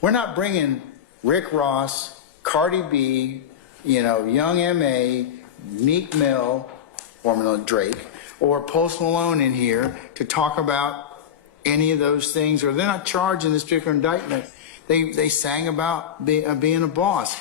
We're not bringing Rick Ross, Cardi B, Young M.A., Meek Mill, formerly Drake, or Post Malone in here to talk about any of those things, or they're not charged in this particular indictment. They sang about being a boss.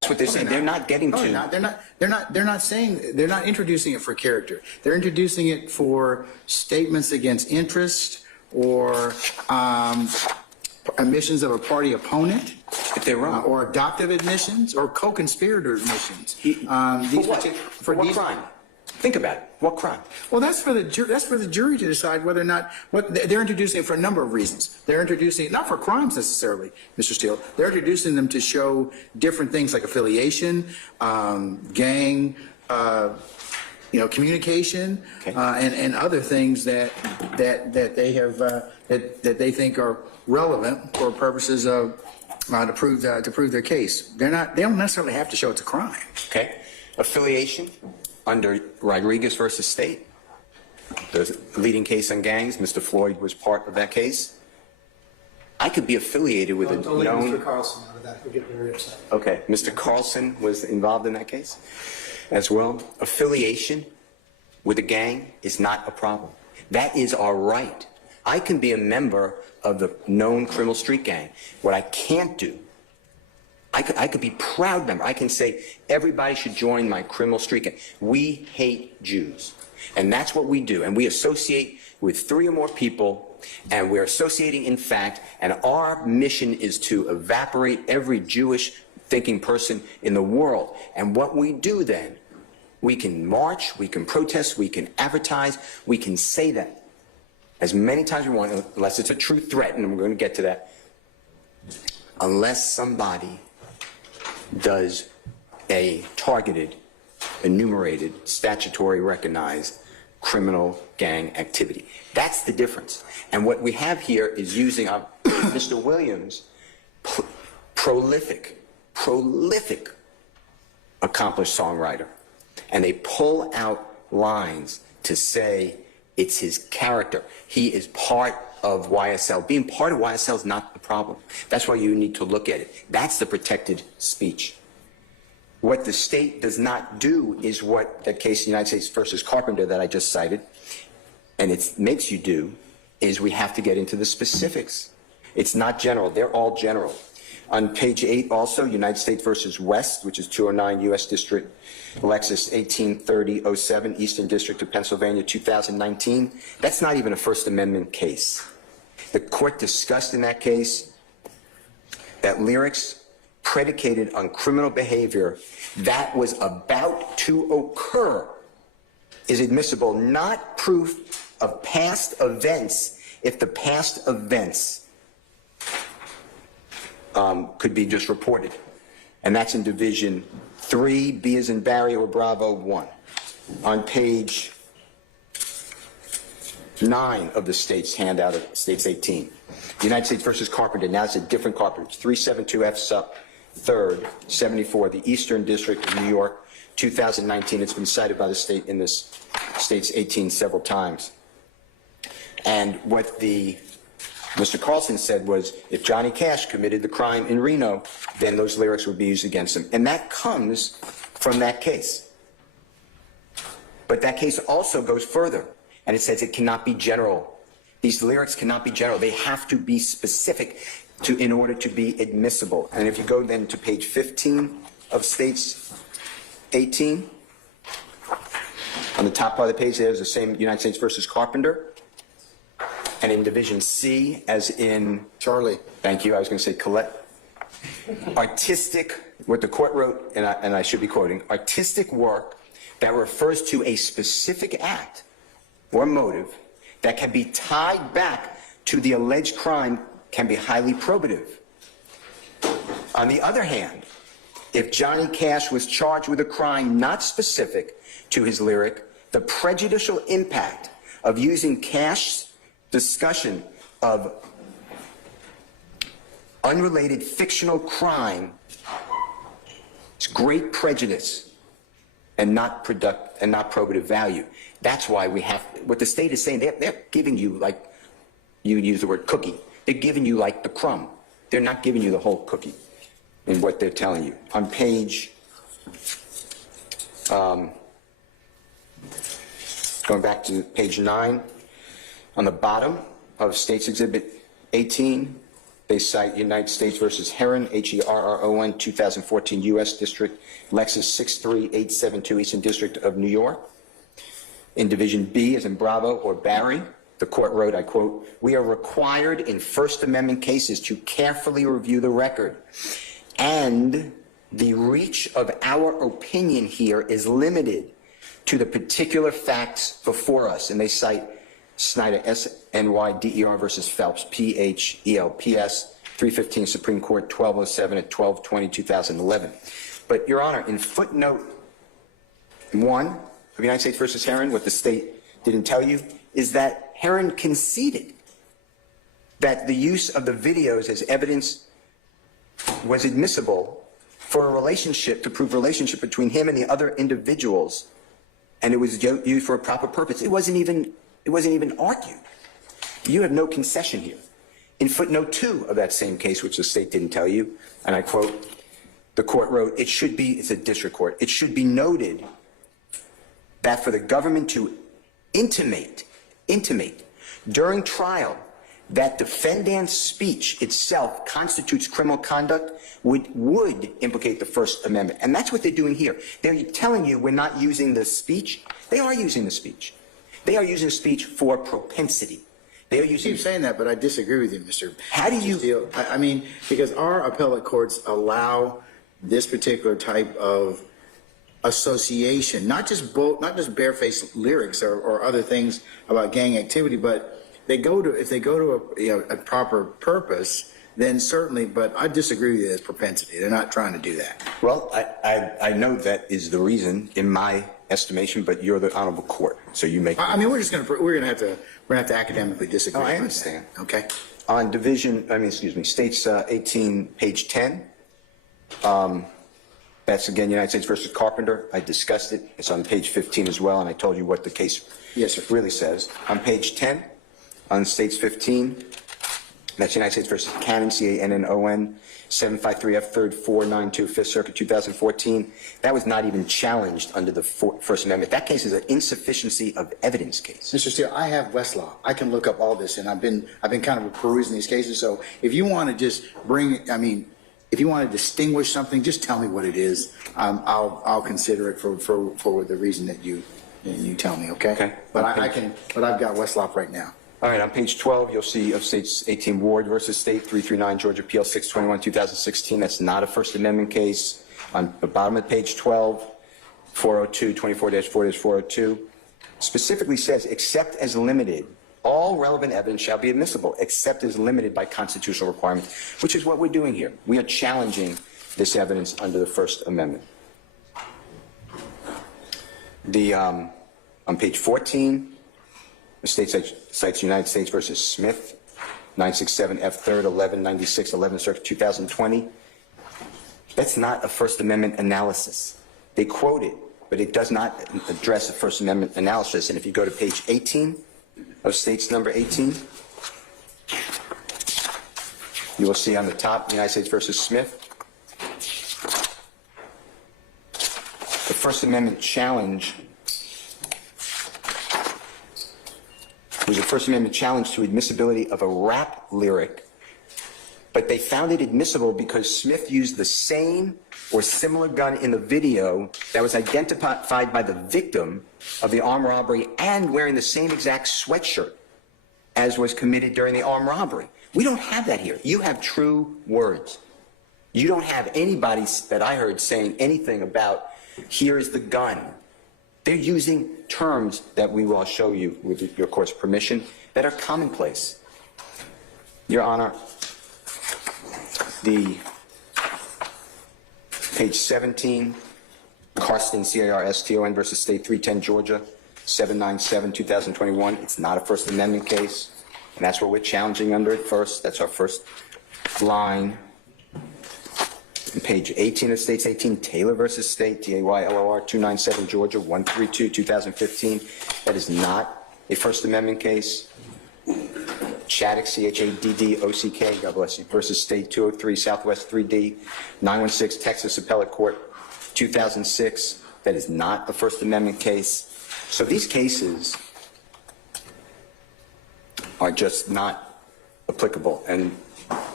That's what they're saying. They're not getting to. They're not saying, they're not introducing it for character. They're introducing it for statements against interest or admissions of a party opponent. If they're wrong. Or adoptive admissions or co-conspirator admissions. For what crime? Think about it. What crime? Well, that's for the jury to decide whether or not they're introducing it for a number of reasons. They're introducing it not for crimes necessarily, Mr. Steele. They're introducing them to show different things like affiliation, gang, communication, okay, and other things that they have that they think are relevant for purposes of to prove their case. They don't necessarily have to show it's a crime. Okay, affiliation. Under Rodriguez versus State, the leading case on gangs, Mr. Floyd was part of that case. I could be affiliated with Don't leave Mr. Carlson out of that. He'll get very upset. Okay, Mr. Carlson was involved in that case as well. Affiliation with a gang is not a problem. That is our right. I can be a member of the known criminal street gang. What I can't do, I could be proud member. I can say everybody should join my criminal street gang. We hate Jews, and that's what we do. And we associate with 3 or more people, and we're associating in fact. And our mission is to evaporate every Jewish thinking person in the world. And what we do then, we can march, we can protest, we can advertise, we can say that as many times as we want, unless it's a true threat, and we're going to get to that. Unless somebody does a targeted, enumerated, statutory recognized criminal gang activity. That's the difference. And what we have here is using Mr. Williams' prolific, accomplished songwriter. And they pull out lines to say it's his character. He is part of YSL. Being part of YSL is not the problem. That's why you need to look at it. That's the protected speech. What the state does not do is what that case, United States versus Carpenter, that I just cited, and it makes you do, is we have to get into the specifics. It's not general. They're all general. On page 8 also, United States versus West, which is 209 U.S. District, Lexus 183007, Eastern District of Pennsylvania, 2019. That's not even a First Amendment case. The court discussed in that case that lyrics predicated on criminal behavior that was about to occur is admissible, not proof of past events if the past events could be just reported. And that's in Division 3, B as in Barry or Bravo 1. On page 9 of the state's handout of States 18. The United States versus Carpenter, now it's a different Carpenter, 372 F sub 3rd, 74, the Eastern District of New York, 2019. It's been cited by the state in this States 18 several times. And what Mr. Carlson said was, if Johnny Cash committed the crime in Reno, then those lyrics would be used against him. And that comes from that case. But that case also goes further, and it says it cannot be general. These lyrics cannot be general. They have to be specific in order to be admissible. And if you go then to page 15 of States 18, on the top part of the page, there's the same United States versus Carpenter. And in Division C, as in Charlie. Thank you. I was going to say Colette. Artistic, what the court wrote, and I should be quoting, artistic work that refers to a specific act or motive that can be tied back to the alleged crime can be highly probative. On the other hand, if Johnny Cash was charged with a crime not specific to his lyric, the prejudicial impact of using Cash's discussion of unrelated fictional crime is great prejudice and not probative value. That's why we have, what the state is saying, they're giving you, like, you use the word cookie, they're giving you like the crumb. They're not giving you the whole cookie in what they're telling you. On page, going back to page 9, on the bottom of State's Exhibit 18, they cite United States versus Heron, Herron, 2014 U.S. District, Lexus 63872, Eastern District of New York. In Division B, as in Bravo or Barry, the court wrote, I quote, "We are required in First Amendment cases to carefully review the record, and the reach of our opinion here is limited to the particular facts before us." And they cite Snyder, SNYDER versus Phelps, PHELPS, 315 Supreme Court, 1207 at 12/20/2011. But, Your Honor, in footnote 1 of United States versus Heron, what the state didn't tell you is that Heron conceded that the use of the videos as evidence was admissible for a relationship, to prove relationship between him and the other individuals, and it was used for a proper purpose. It wasn't even argued. You have no concession here. In footnote 2 of that same case, which the state didn't tell you, and I quote, the court wrote, it's a district court, "It should be noted that for the government to intimate during trial that defendant's speech itself constitutes criminal conduct would implicate the First Amendment." And that's what they're doing here. They're telling you we're not using the speech. They are using the speech. They are using speech for propensity. They are using. You keep saying that, but I disagree with you, Mr. How do you? Steele. I mean, because our appellate courts allow this particular type of association, not just barefaced lyrics or other things about gang activity, but if they go to a proper purpose, then certainly. But I disagree with you. It's propensity. They're not trying to do that. Well, I know that is the reason in my estimation, but you're the honorable court, so you make. I mean, we're gonna have to academically disagree. Oh, I understand. Okay. On States 18, page 10. That's again United States versus Carpenter. I discussed it. It's on page 15 as well, and I told you what the case really says. On page 10, on States 15, that's United States versus Cannon, CANNON, 753 F3rd 492 5th Circuit 2014. That was not even challenged under the First Amendment. That case is an insufficiency of evidence case. Mr. Steele, I have Westlaw. I can look up all this, and I've been kind of perusing these cases. So if you want to just if you want to distinguish something, just tell me what it is. I'll consider it for the reason that you tell me. Okay. Okay. But I've got Westlaw right now. All right, on page 12, you'll see of States 18 Ward versus State 339 Georgia PL 621 2016. That's not a First Amendment case. On the bottom of page 12, 402 24-4-402 specifically says, except as limited, all relevant evidence shall be admissible, except as limited by constitutional requirements, which is what we're doing here. We are challenging this evidence under the First Amendment. On page 14, the state cites United States versus Smith, 967 F3rd 1196 11th Circuit 2020. That's not a First Amendment analysis. They quote it, but it does not address a First Amendment analysis. And if you go to page 18 of States number 18, you will see on the top United States versus Smith. The First Amendment challenge was a First Amendment challenge to admissibility of a rap lyric, but they found it admissible because Smith used the same or similar gun in the video that was identified by the victim of the armed robbery and wearing the same exact sweatshirt as was committed during the armed robbery. We don't have that here. You have true words. You don't have anybody that I heard saying anything about, here is the gun. They're using terms that we will show you, with your court's permission, that are commonplace. Your Honor, the page 17, Carston, C-A-R-S-T-O-N versus State 310 Georgia, 797 2021. It's not a First Amendment case. And that's what we're challenging under at first. That's our first line. On page 18 of States 18, Taylor versus State, Taylor 297, Georgia 132, 2015. That is not a First Amendment case. Chaddock, Chaddock, God bless you, versus State 203, Southwest 3D, 916, Texas Appellate Court, 2006. That is not a First Amendment case. So these cases are just not applicable. And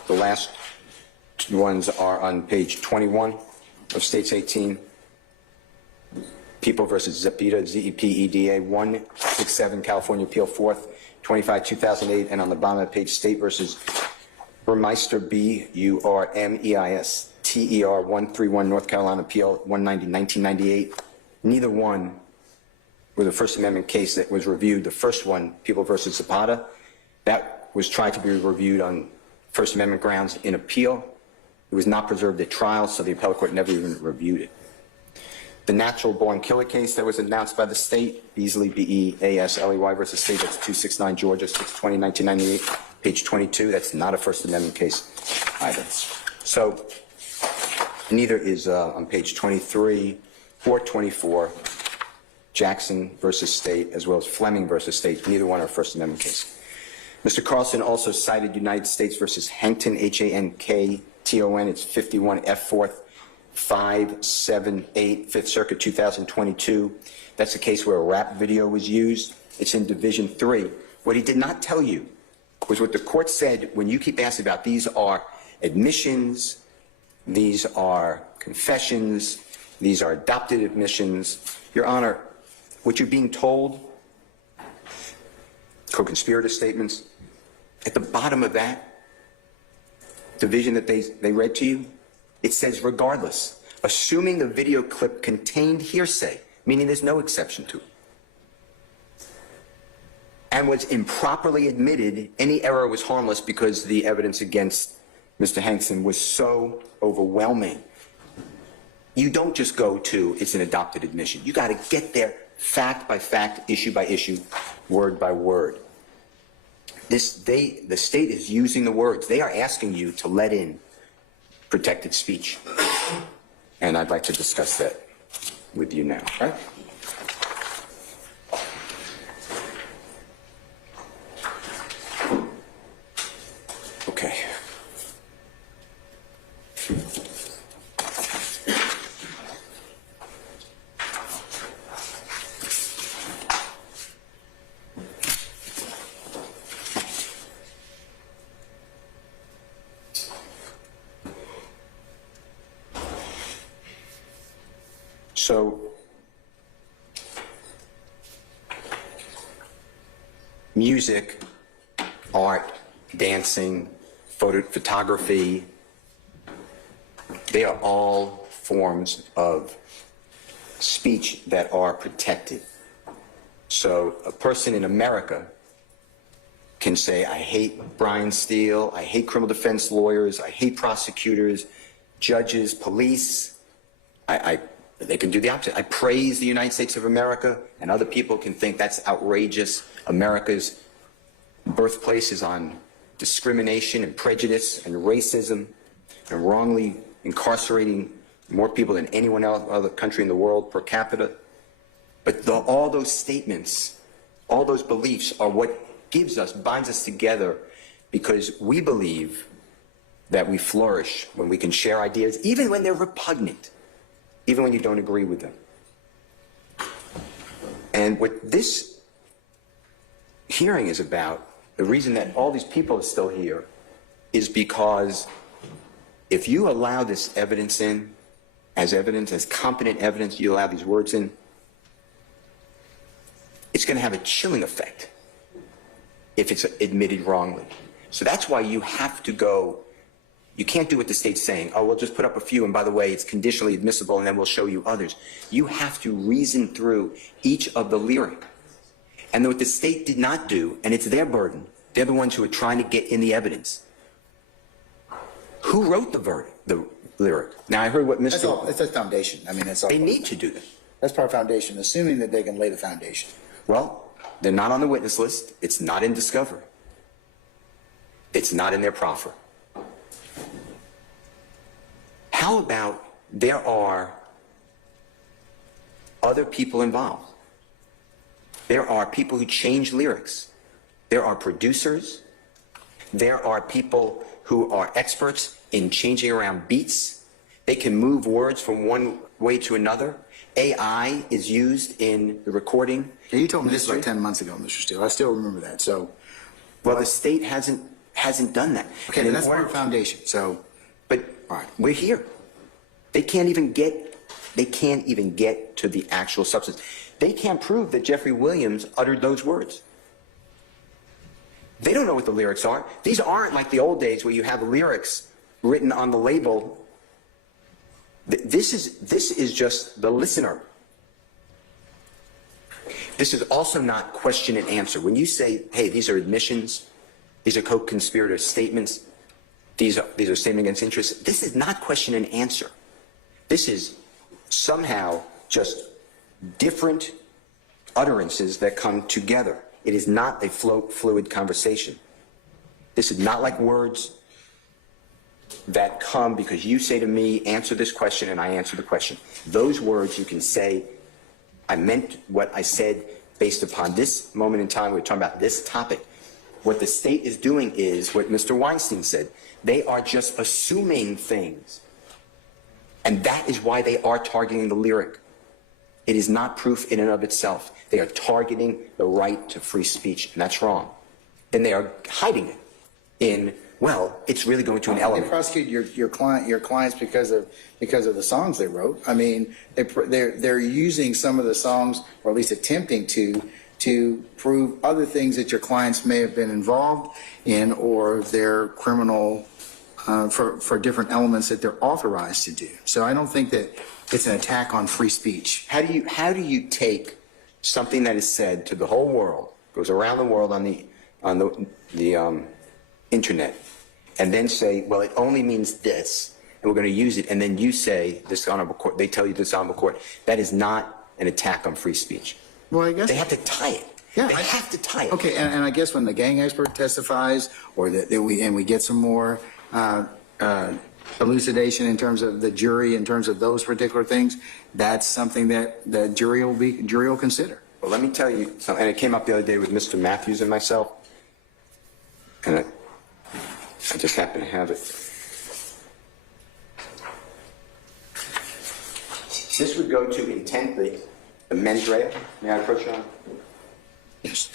the last ones are on page 21 of States 18. People versus Zepeda, ZEPEDA, 167, California Appeal 4th, 25, 2008. And on the bottom of the page, State versus Burmeister, BURMEISTER, 131, North Carolina Appeal 190, 1998. Neither one was a First Amendment case that was reviewed. The first one, People versus Zapata, that was tried to be reviewed on First Amendment grounds in appeal. It was not preserved at trial, so the appellate court never even reviewed it. The natural born killer case that was announced by the state, Beasley, BEASLEY versus State, that's 269 Georgia, 620, 1998, page 22, that's not a First Amendment case either. So neither is on page 23 or 24, Jackson versus State, as well as Fleming versus State, neither one are First Amendment case. Mr. Carlson also cited United States versus Hankton, HANKTON, it's 51 F 4th, 578, Fifth Circuit, 2022. That's a case where a rap video was used. It's in Division 3. What he did not tell you was what the court said when you keep asking about these are admissions, these are confessions, these are adopted admissions. Your Honor, what you're being told, co-conspirator statements, at the bottom of that division that they read to you, it says regardless, assuming the video clip contained hearsay, meaning there's no exception to it, and was improperly admitted, any error was harmless because the evidence against Mr. Hankson was so overwhelming. You don't just go to, it's an adopted admission. You got to get there fact by fact, issue by issue, word by word. The state is using the words. They are asking you to let in protected speech. And I'd like to discuss that with you now. Right? Okay. So, music, art, dancing, photography, they are all forms of speech that are protected. So a person in America can say, I hate Brian Steele, I hate criminal defense lawyers, I hate prosecutors, judges, police. They can do the opposite. I praise the United States of America, and other people can think that's outrageous. America's birthplace is on discrimination and prejudice and racism and wrongly incarcerating more people than anyone else, other country in the world per capita. But all those statements, all those beliefs are what binds us together, because we believe that we flourish when we can share ideas, even when they're repugnant, even when you don't agree with them. And what this hearing is about, the reason that all these people are still here, is because if you allow this evidence in, as competent evidence, you allow these words in, it's going to have a chilling effect if it's admitted wrongly. So that's why you have to go. You can't do what the state's saying. Oh, we'll just put up a few, and by the way, it's conditionally admissible, and then we'll show you others. You have to reason through each of the lyric. And what the state did not do, and it's their burden, they're the ones who are trying to get in the evidence. Who wrote the lyric? Now, I heard what Mr. It's a foundation. I mean, that's all. They need to do that. That's part of foundation, assuming that they can lay the foundation. Well, they're not on the witness list. It's not in discovery. It's not in their proffer. How about there are other people involved? There are people who change lyrics. There are producers. There are people who are experts in changing around beats. They can move words from one way to another. AI is used in the recording. Yeah, you told me this like 10 months ago, Mr. Steele. I still remember that. So, Well, the state hasn't done that. okay, And in that's order- our foundation. So, But all right. we're here. They can't even get to the actual substance. They can't prove that Jeffrey Williams uttered those words. They don't know what the lyrics are. These aren't like the old days where you have lyrics written on the label. This is just the listener. This is also not question and answer. When you say, hey, these are admissions, these are co-conspirator statements, these are statement against interest, this is not question and answer. This is somehow just different utterances that come together. It is not a fluid conversation. This is not like words that come because you say to me, answer this question, and I answer the question. Those words you can say, I meant what I said based upon this moment in time. We're talking about this topic. What the state is doing is what Mr. Weinstein said. They are just assuming things. And that is why they are targeting the lyric. It is not proof in and of itself. They are targeting the right to free speech, and that's wrong. Then they are hiding it in, well, it's really going to an They element. prosecute your clients because of the songs they wrote. I mean, they're using some of the songs, or at least attempting to prove other things that your clients may have been involved in, or their criminal for different elements that they're authorized to do. So I don't think that it's an attack on free speech. How do you take something that is said to the whole world, goes around the world on the internet, and then say, well, it only means this, and we're going to use it, and then you say, this honorable court, they tell you this honorable court, that is not an attack on free speech. Well, I guess They have to tie it. Yeah, They have to tie it. Okay, and I guess when the gang expert testifies, or that we get some more elucidation in terms of the jury, in terms of those particular things, that's something that the jury will consider. Well, let me tell you something, and it came up the other day with Mr. Matthews and myself, and I just happen to have it. This would go to intent, the mens rea. May I approach you on? Yes.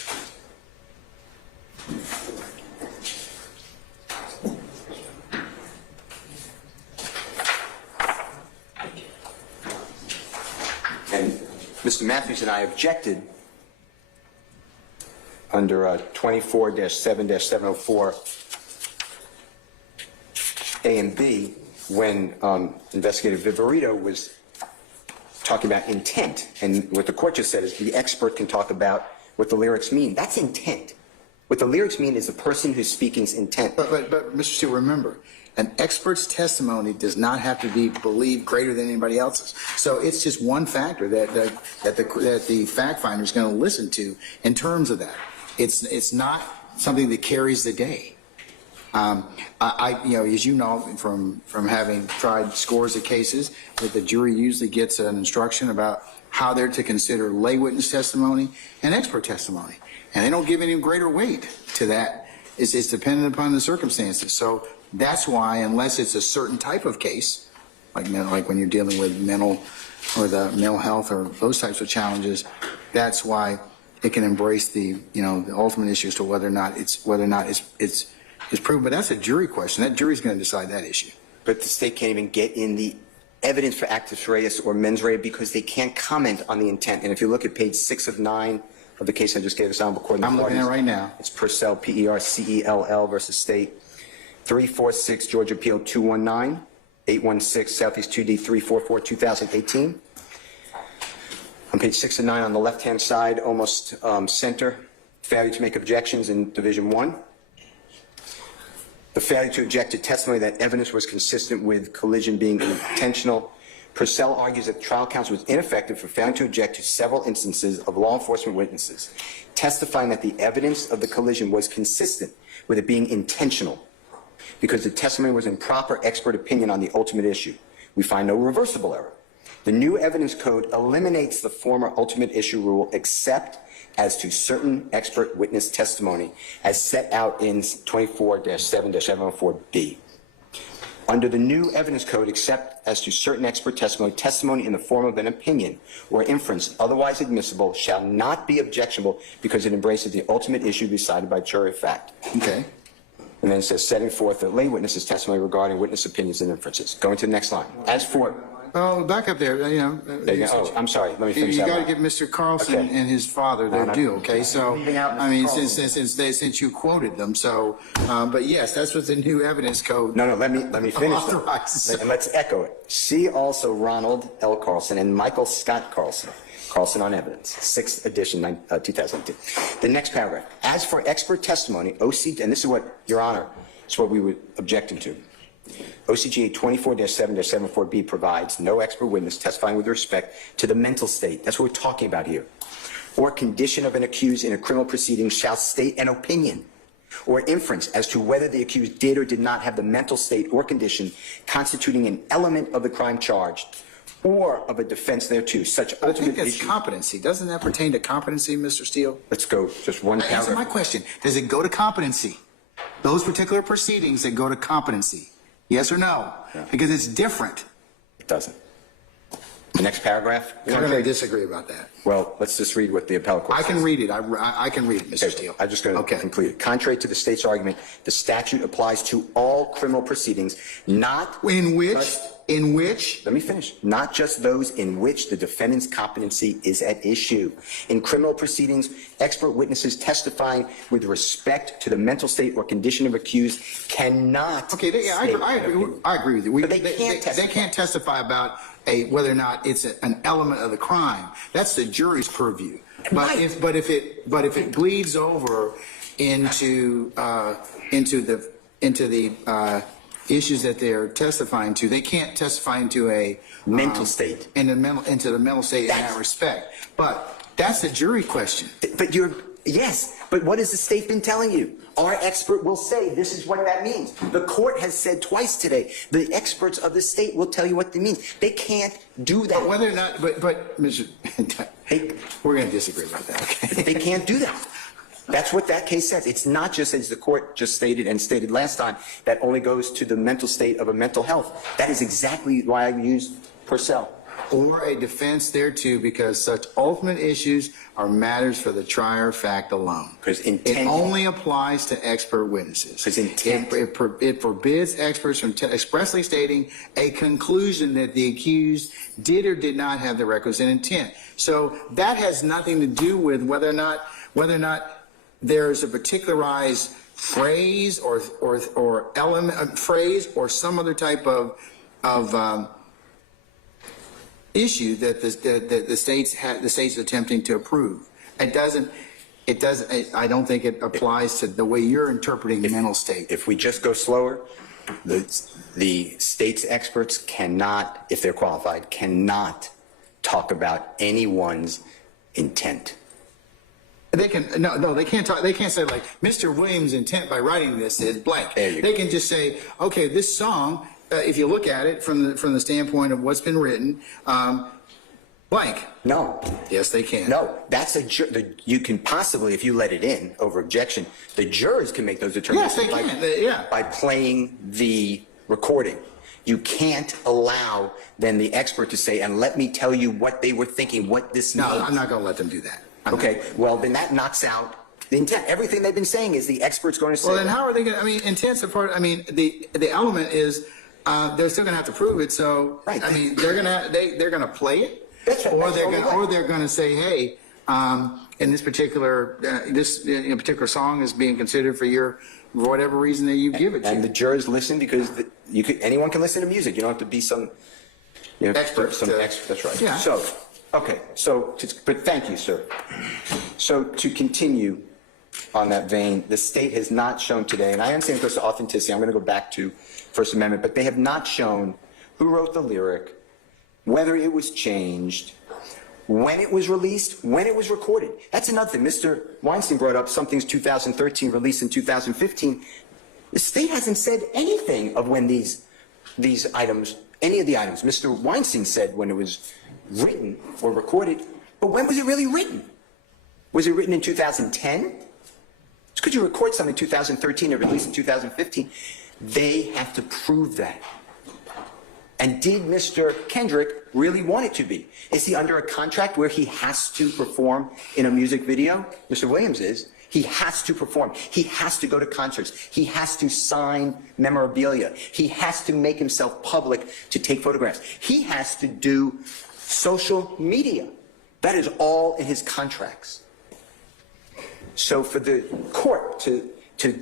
And Mr. Matthews and I objected under 24-7-704 A and B when Investigator Viverito was talking about intent. And what the court just said is the expert can talk about what the lyrics mean. That's intent. What the lyrics mean is the person who's speaking's intent. But Mr. Steele, remember, an expert's testimony does not have to be believed greater than anybody else's. So it's just one factor that the fact finder is going to listen to in terms of that. It's not something that carries the day. As you know from having tried scores of cases, that the jury usually gets an instruction about how they're to consider lay witness testimony and expert testimony, and they don't give any greater weight to that. It's dependent upon the circumstances. So that's why, unless it's a certain type of case, like when you're dealing with mental health or those types of challenges, that's why it can embrace the ultimate issue as to whether or not it's proven. But that's a jury question. That jury's going to decide that issue. But the state can't even get in the evidence for actus reus or mens rea because they can't comment on the intent. And if you look at page 6 of 9 of the case I just gave this honorable court, I'm looking at it right now. It's Purcell, P-E-R-C-E-L-L versus State, 346 Georgia Appeal 219, 816 Southeast 2D 344, 2018. On page 6 and 9 on the left-hand side, almost center, failure to make objections in Division 1. The failure to object to testimony that evidence was consistent with collision being intentional. Purcell argues that trial counsel was ineffective for failing to object to several instances of law enforcement witnesses testifying that the evidence of the collision was consistent with it being intentional because the testimony was improper expert opinion on the ultimate issue. We find no reversible error. The new evidence code eliminates the former ultimate issue rule except as to certain expert witness testimony as set out in 24-7-704B. Under the new evidence code, except as to certain expert testimony, testimony in the form of an opinion or inference otherwise admissible shall not be objectionable because it embraces the ultimate issue decided by jury of fact. Okay. And then it says, setting forth the lay witness's testimony regarding witness opinions and inferences. Going to the next line. As for... Oh, back up there, There you go. Oh, I'm sorry. Let me finish You that got to line. give Mr. Carlson Okay. and his father their due, okay? So, I mean, since you quoted them, so, but yes, that's what the new evidence code. No, let me finish that. authorizes. And let's echo it. See also Ronald L. Carlson and Michael Scott Carlson. Carlson on Evidence, 6th edition, 2002. The next paragraph. As for expert testimony, OC, and this is what, Your Honor, is what we were objecting to. OCGA 24-7-74B provides no expert witness testifying with respect to the mental state. That's what we're talking about here. Or condition of an accused in a criminal proceeding shall state an opinion or inference as to whether the accused did or did not have the mental state or condition constituting an element of the crime charged or of a defense thereto. Such I think ultimate that's issue. competency. Doesn't that pertain to competency, Mr. Steele? Let's go just one Answer my paragraph. question. Does it go to competency? Those particular proceedings that go to competency? Yes or no? Yeah. Because it's different. It doesn't. The next paragraph. We're going to disagree about that. Well, let's just read what the appellate court I says. can read it. I can read it, Mr. Steele. I'm just going to Okay. complete it. Contrary to the state's argument, the statute applies to all criminal proceedings, not In which, let me finish. Not just those in which the defendant's competency is at issue. In criminal proceedings, expert witnesses testifying with respect to the mental state or condition of accused cannot. okay, I agree with you. But they can't testify. They can't testify about whether or not it's an element of the crime. That's the jury's purview. But Right. if it bleeds over into the issues that they're testifying to, they can't testify into a Mental state. into the mental state in that respect. But that's a jury question. But but what has the state been telling you? Our expert will say this is what that means. The court has said twice today, the experts of the state will tell you what they mean. They can't do that. But whether or not, but Mr. Hey, we're going to disagree about that. Okay. they can't do that. That's what that case says. It's not just, as the court just stated and stated last time, that only goes to the mental state of a mental health. That is exactly why I used Purcell. Or a defense thereto, because such ultimate issues are matters for the trier of fact alone. Because It intent. only applies to expert witnesses. 'Cause intent. It forbids experts from expressly stating a conclusion that the accused did or did not have the requisite intent. So that has nothing to do with whether or not there's a particularized phrase or element phrase or some other type of issue that the state's attempting to approve. It doesn't. I don't think it applies to the way you're interpreting mental state. If we just go slower, the state's experts cannot, if they're qualified, cannot talk about anyone's intent. They can they can't talk. They can't say like Mr. Williams' intent by writing this is blank. There you They go. can just say, okay, this song. If you look at it from the standpoint of what's been written, blank. No. Yes, they can. No, that's you can possibly, if you let it in over objection, the jurors can make those determinations. Yes, they can. Yeah. By playing the recording. You can't allow then the expert to say, and let me tell you what they were thinking, what this means. No, I'm not going to let them do that. Okay, well, then that knocks out the intent. Everything they've been saying is the expert's going to say. Well, then how are they going to, intent's a part, the element is, they're still going to have to prove it, so, Right. they're going to play it. That's right. Or That's they're going to say, hey, in this particular, particular song is being considered for whatever reason that you give it to. And the jurors listen because anyone can listen to music. You don't have to be some Expert. expert. That's right. Yeah. So, okay. But thank you, sir. So to continue on that vein, the state has not shown today, and I understand it goes to authenticity. I'm going to go back to First Amendment, but they have not shown who wrote the lyric, whether it was changed, when it was released, when it was recorded. That's another thing. Mr. Weinstein brought up something's 2013, released in 2015. The state hasn't said anything of when these items, any of the items. Mr. Weinstein said when it was written or recorded, but when was it really written? Was it written in 2010? Could you record something in 2013 or release in 2015? They have to prove that. And did Mr. Kendrick really want it to be? Is he under a contract where he has to perform in a music video? Mr. Williams is. He has to perform. He has to go to concerts. He has to sign memorabilia. He has to make himself public to take photographs. He has to do social media. That is all in his contracts. So for the court to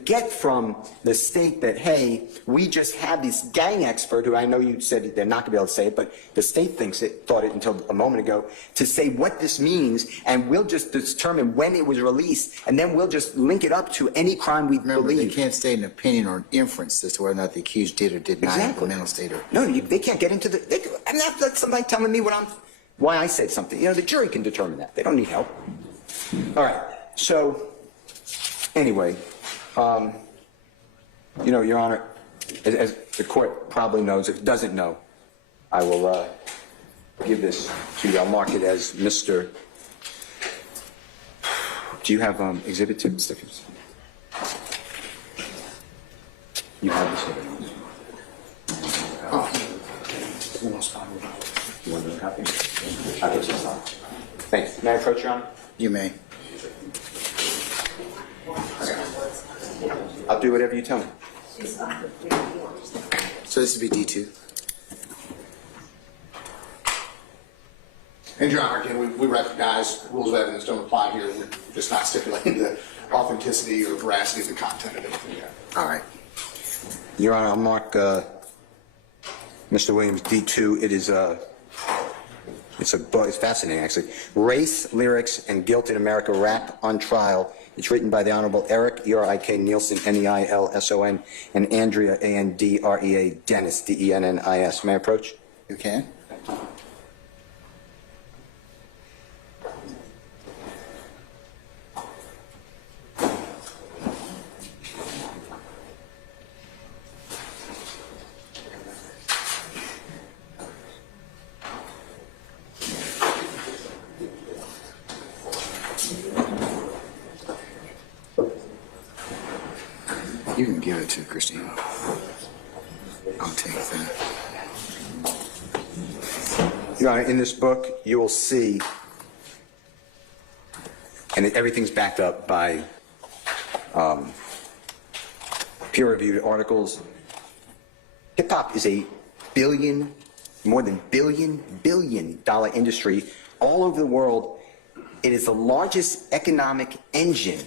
get from the state that, hey, we just had this gang expert, who I know you said they're not going to be able to say it, but the state thought it until a moment ago, to say what this means, and we'll just determine when it was released, and then we'll just link it up to any crime we Remember, believe. they can't state an opinion or an inference as to whether or not the accused did or did not have a mental state. No, they can't get into the. I'm not like somebody telling me why I said something. You know, the jury can determine that. They don't need help. All right. So, anyway. You know, Your Honor, as the court probably knows, if it doesn't know, I will give this to you. I'll mark it as Mr. Do you have Exhibit 2 stickers? You have the stickers. You want a copy? Thanks. May I approach, Your Honor? You may. I'll do whatever you tell me. So this would be D2. And Your Honor, again, we recognize rules of evidence don't apply here. We're just not stipulating the authenticity or veracity of the content of anything yet. All right. Your Honor, I'll mark Mr. Williams D2. It is it's a book. It's fascinating, actually. Race, Lyrics, and Guilt in America: Rap on Trial. It's written by the Honorable Eric E.R.I.K. Nielsen Neilson and Andrea Andrea Dennis Dennis. May I approach? You can. You can give it to Christina. I'll take that. Your Honor, in this book, you will see, and everything's backed up by peer-reviewed articles. Hip-hop is a more than billion dollar industry all over the world. It is the largest economic engine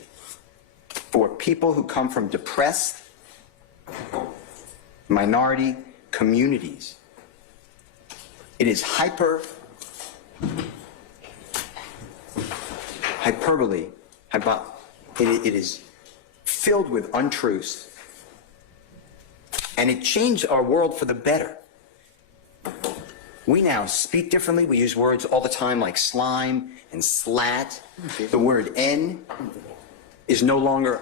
for people who come from depressed minority communities. It is hyperbole. It is filled with untruths. And it changed our world for the better. We now speak differently. We use words all the time like slime and slat. The word N is no longer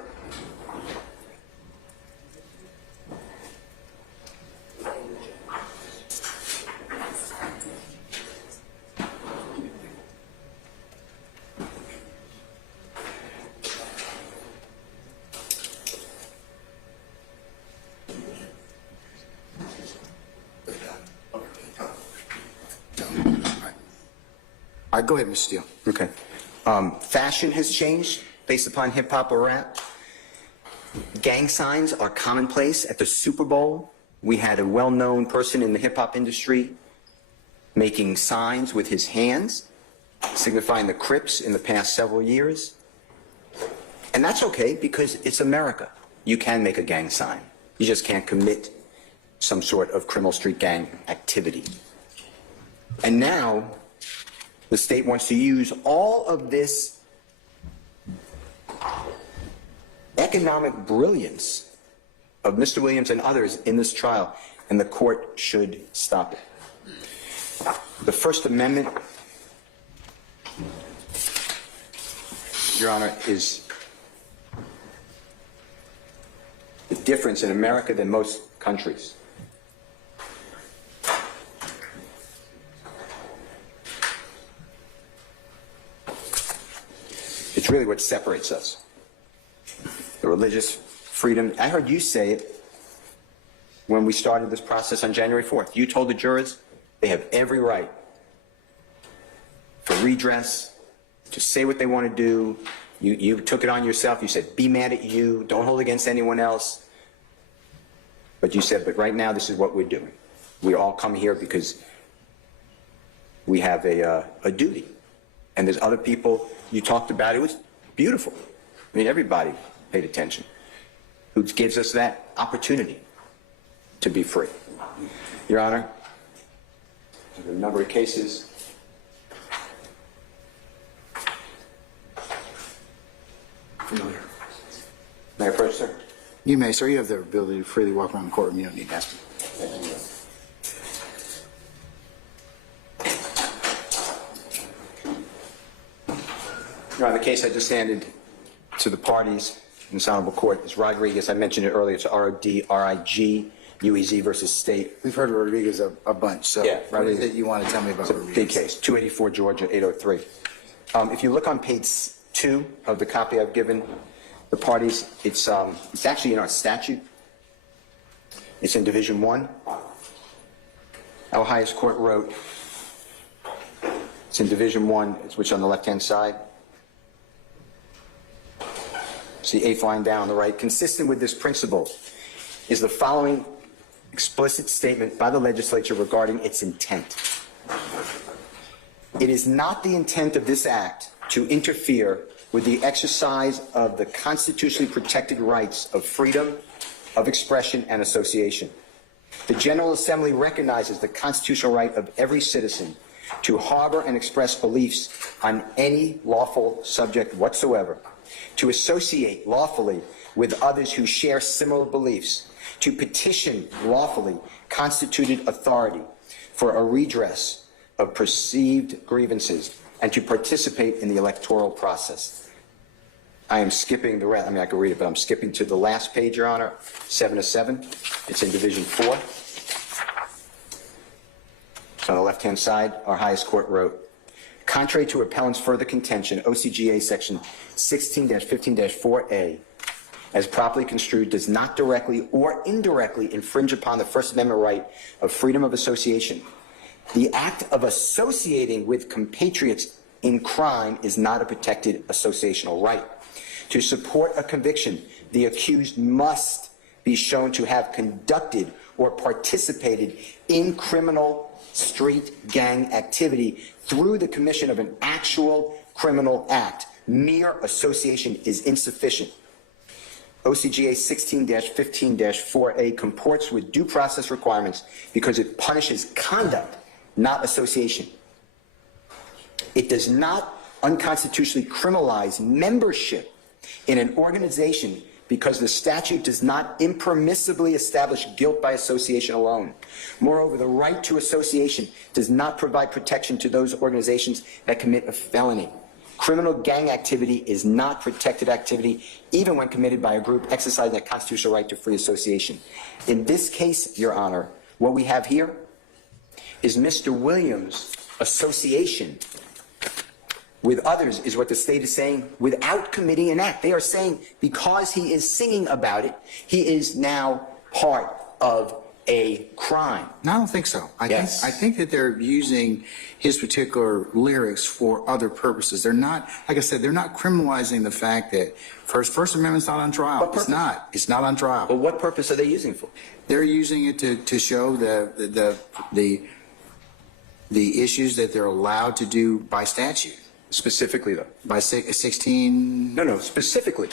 All right, go ahead, Mr. Steele. okay. Fashion has changed based upon hip hop or rap. Gang signs are commonplace. At the Super Bowl, we had a well-known person in the hip hop industry making signs with his hands, signifying the Crips in the past several years. And that's okay because it's America. You can make a gang sign. You just can't commit some sort of criminal street gang activity. And now the state wants to use all of this economic brilliance of Mr. Williams and others in this trial, and the court should stop it. The First Amendment, Your Honor, is the difference in America than most countries. It's really what separates us. The religious freedom. I heard you say it when we started this process on January 4th. You told the jurors they have every right for redress, to say what they want to do. You took it on yourself. You said, be mad at you. Don't hold against anyone else. But you said, but right now, this is what we're doing. We all come here because we have a duty. And there's other people you talked about. It was beautiful. I mean, everybody paid attention. Who gives us that opportunity to be free. Your Honor, there are a number of cases. Familiar. May I approach, sir? You may, sir. You have the ability to freely walk around the courtroom. You don't need to ask me. Your Honor, the case I just handed to the parties in this honorable court is Rodriguez. I mentioned it earlier. It's R-O-D-R-I-G-U-E-Z versus State. We've heard of Rodriguez a bunch, so Yeah, what is Rodriguez. it you want to tell me about It's a Rodriguez? big case, 284 Georgia, 803. If you look on page 2 of the copy I've given the parties, it's actually in our statute. It's in Division 1. Our highest court wrote, it's in Division 1, which on the left-hand side. It's the 8th line down on the right. Consistent with this principle is the following explicit statement by the legislature regarding its intent. It is not the intent of this act to interfere with the exercise of the constitutionally protected rights of freedom of expression and association. The General Assembly recognizes the constitutional right of every citizen to harbor and express beliefs on any lawful subject whatsoever, to associate lawfully with others who share similar beliefs, to petition lawfully constituted authority for a redress of perceived grievances, and to participate in the electoral process. I am skipping the rest. I mean, I could read it, but I'm skipping to the last page, Your Honor, 7 of 7. It's in Division 4. It's on the left-hand side. Our highest court wrote, contrary to appellant's further contention, OCGA section 16-15-4A, as properly construed, does not directly or indirectly infringe upon the First Amendment right of freedom of association. The act of associating with compatriots in crime is not a protected associational right. To support a conviction, the accused must be shown to have conducted or participated in criminal street gang activity through the commission of an actual criminal act. Mere association is insufficient. OCGA 16-15-4A comports with due process requirements because it punishes conduct, not association. It does not unconstitutionally criminalize membership in an organization because the statute does not impermissibly establish guilt by association alone. Moreover, the right to association does not provide protection to those organizations that commit a felony. Criminal gang activity is not protected activity, even when committed by a group exercising a constitutional right to free association. In this case, Your Honor, what we have here is Mr. Williams' association with others is what the state is saying without committing an act. They are saying because he is singing about it, he is now part of a crime. No, I don't think so. I Yes. think that they're using his particular lyrics for other purposes. They're not, like I said, they're not criminalizing the fact that First Amendment's not on trial. What It's purpose? not. It's not on trial. But what purpose are they using for? They're using it to show the issues that they're allowed to do by statute. Specifically, though. By 16. No, specifically.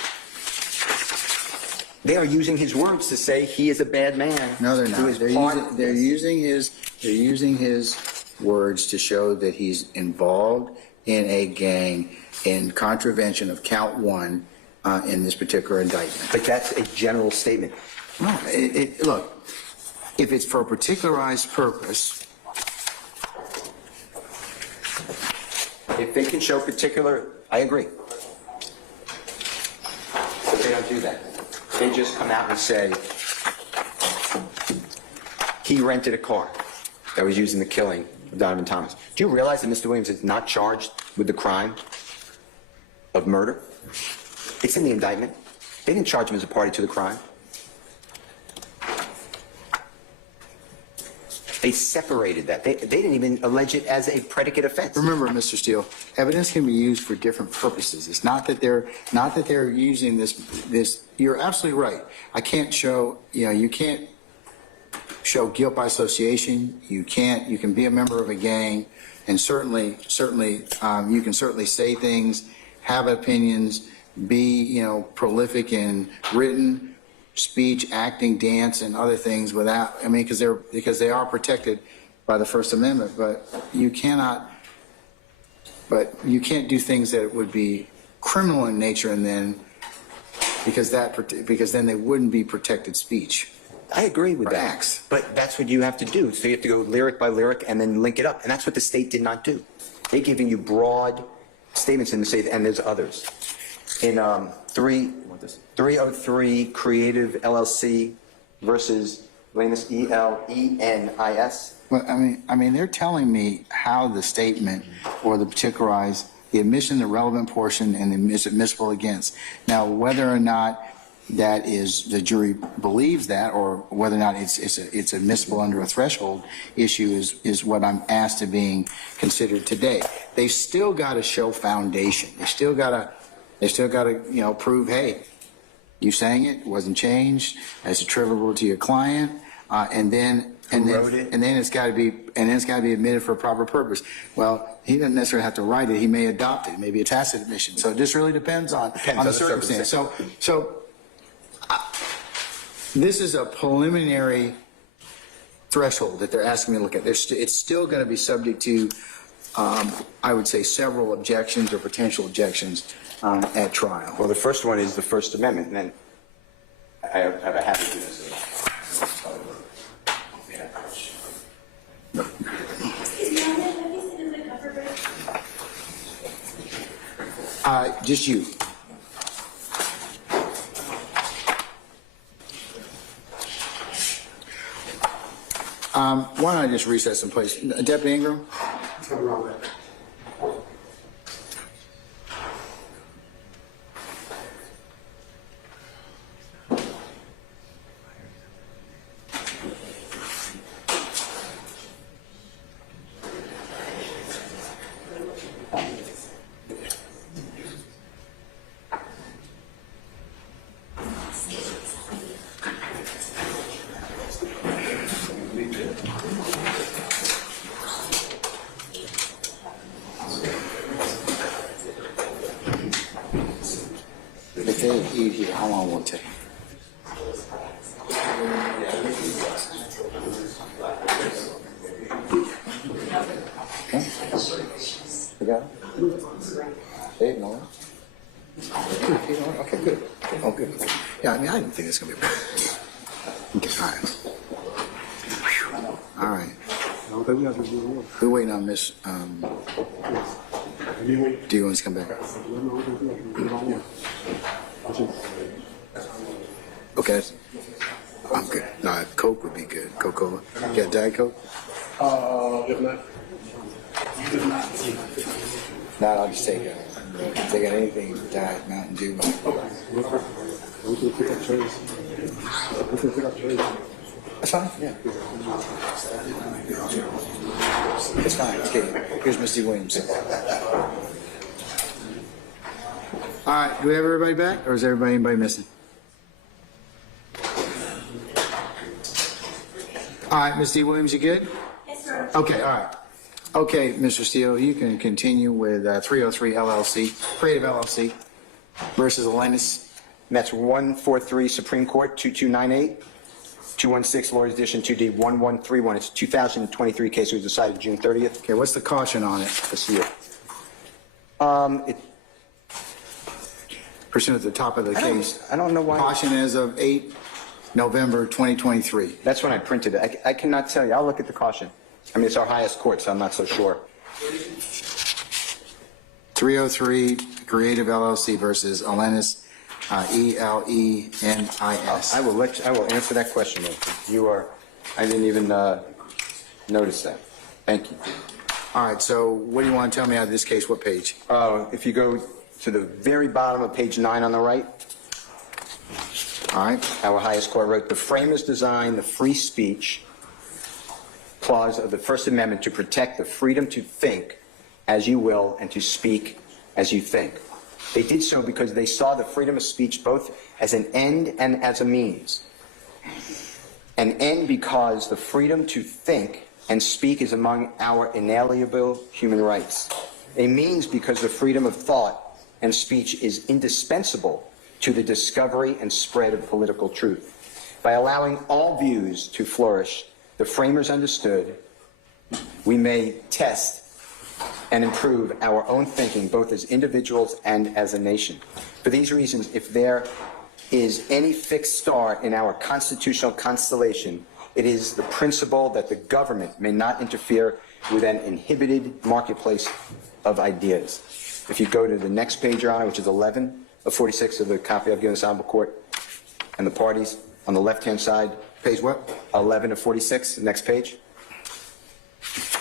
They are using his words to say he is a bad man. No, they're Who not. is They're part- using his words to show that he's involved in a gang in contravention of count 1 in this particular indictment. But that's a general statement. No, look, if it's for a particularized purpose, If they can show particular, I agree. But they don't do that. they just come out and say, he rented a car that was used in the killing of Donovan Thomas. Do you realize that Mr. Williams is not charged with the crime of murder? It's in the indictment. They didn't charge him as a party to the crime. They separated that. They didn't even allege it as a predicate offense. Remember, Mr. Steele, evidence can be used for different purposes. It's not that they're using this. You're absolutely right. I can't show, you can't show guilt by association. You can be a member of a gang, and certainly, you can certainly say things, have opinions, be, prolific in written speech, acting, dance, and other things without, because they are protected by the First Amendment, but you can't do things that would be criminal in nature, and then, because then they wouldn't be protected speech. I agree with Or that. acts. But that's what you have to do. So you have to go lyric by lyric and then link it up. And that's what the state did not do. They're giving you broad statements in the state, and there's others. In 303 Creative LLC versus Lenis, E-L-E-N-I-S. Well, they're telling me how the statement or the particularized, the admission, the relevant portion, and the admissible against. Now, whether or not that is, the jury believes that, or whether or not it's admissible under a threshold issue is what I'm asked to being considered today. They've still got to show foundation. They still got to, prove, hey, you sang it wasn't changed, it's attributable to your client, and then it's got to be admitted for a proper purpose. Well, he doesn't necessarily have to write it. He may adopt it. It may be a tacit admission. So it just really depends on the circumstance. So this is a preliminary threshold that they're asking me to look at. It's still going to be subject to, I would say, several objections or potential objections at trial. Well, the first one is the First Amendment, and then I have a habit of doing this. Just you. Why don't I just recess in place? Deputy Ingram? If they eat here, how long will it take? Okay. We got it? Dave, no? Okay, good. Oh, good. Yeah, I didn't think it's going to be a problem. Okay, all right. All right. We're waiting on Miss do you want to come back? Okay. I'm good. No, Coke would be good. Coca-Cola. You got Diet Coke? If not. No, I'll just take it. If they got anything, Diet, Mountain Dew. That's fine, yeah. It's fine, it's good. Here's Mr. Williams. All right, do we have everybody back, or is anybody missing? All right, Ms. D. Williams, you good? Yes, sir. Okay, all right. Okay, Mr. Steele, you can continue with 303 LLC, Creative LLC versus Atlantis. And that's 143 Supreme Court, 2298, 216 Lawyers Edition 2D 1131. It's a 2023 case. It was decided June 30th. Okay, what's the caution on it? This year. Pursuant to the top of the case. I don't know why. Caution as of 8 November 2023. That's when I printed it. I cannot tell you. I'll look at the caution. I mean, it's our highest court, so I'm not so sure. 303 Creative LLC versus Atlantis E-L-E-N-I-S. I will answer that question, though. I didn't even notice that. Thank you. All right, so what do you want to tell me out of this case? What page? If you go to the very bottom of page 9 on the right, All right. our highest court wrote, the framers designed the free speech clause of the First Amendment to protect the freedom to think as you will and to speak as you think. They did so because they saw the freedom of speech both as an end and as a means. An end because the freedom to think and speak is among our inalienable human rights. A means because the freedom of thought and speech is indispensable to the discovery and spread of political truth. By allowing all views to flourish, the framers understood we may test and improve our own thinking both as individuals and as a nation. For these reasons, if there is any fixed star in our constitutional constellation, it is the principle that the government may not interfere with an inhibited marketplace of ideas. If you go to the next page, Your Honor, which is 11 of 46 of the copy I've given this honorable court, and the parties on the left-hand side. Page what? 11 of 46, next page.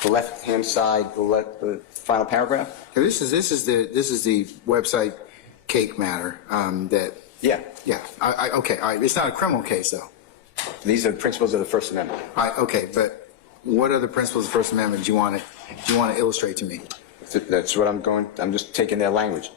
The left-hand side, the final paragraph. Okay, this is the website cake matter that. Yeah. Yeah. Okay. All right. It's not a criminal case though. These are the principles of the First Amendment. All right. Okay. But what other principles of the First Amendment do you want to illustrate to me? That's what I'm just taking their language.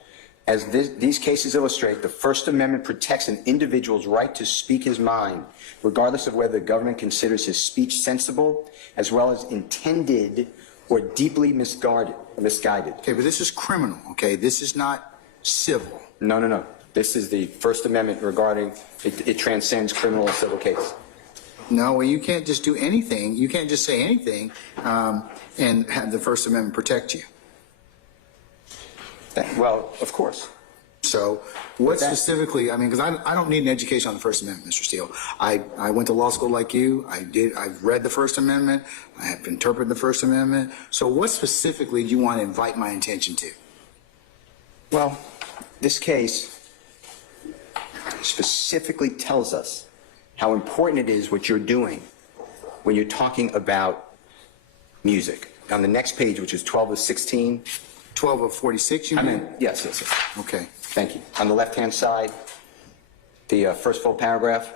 As these cases illustrate, the First Amendment protects an individual's right to speak his mind, regardless of whether the government considers his speech sensible, as well as intended or deeply misguided. Okay, but this is criminal, okay? This is not civil. No. This is the First Amendment regarding, it transcends criminal and civil case. No, well, you can't just do anything. You can't just say anything and have the First Amendment protect you. Well, of course. So what specifically, I mean, because I don't need an education on the First Amendment, Mr. Steele. I went to law school like you. I've read the First Amendment. I have interpreted the First Amendment. So what specifically do you want to invite my attention to? Well, this case specifically tells us how important it is what you're doing when you're talking about music. On the next page, which is 12 of 16. 12 of 46, you mean? Yes. Okay. Thank you. On the left-hand side, the first full paragraph,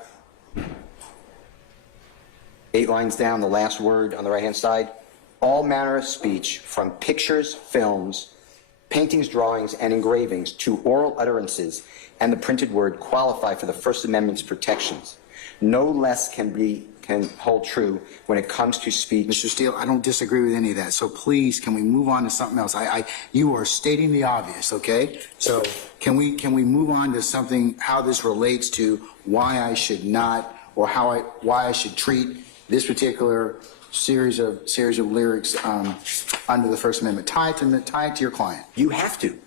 8 lines down, the last word on the right-hand side, all manner of speech, from pictures, films, paintings, drawings, and engravings to oral utterances and the printed word qualify for the First Amendment's protections. No less can hold true when it comes to speech. Mr. Steele, I don't disagree with any of that. So please, can we move on to something else? You are stating the obvious, okay? So can we move on to something, how this relates to why I should not, or why I should treat this particular series of lyrics under the First Amendment? Tie it to your client. You have to.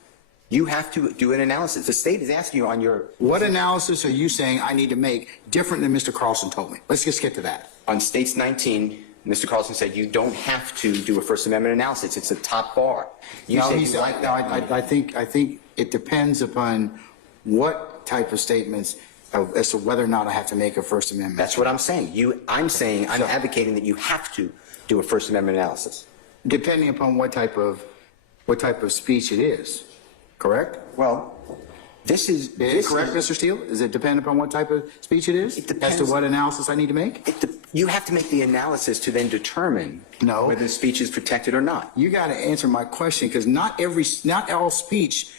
You have to do an analysis. The state is asking you on your... What analysis are you saying I need to make different than Mr. Carlson told me? Let's just get to that. On States 19, Mr. Carlson said you don't have to do a First Amendment analysis. It's a top bar. I think it depends upon what type of statements as to whether or not I have to make a First Amendment. That's what I'm saying. I'm advocating that you have to do a First Amendment analysis. Depending upon what type of speech it is. Correct? Well, this is correct, Mr. Steele? Is it dependent upon what type of speech it is? It depends. As to what analysis I need to make? You have to make the analysis to then determine whether the speech is protected or not. You got to answer my question, because not all speech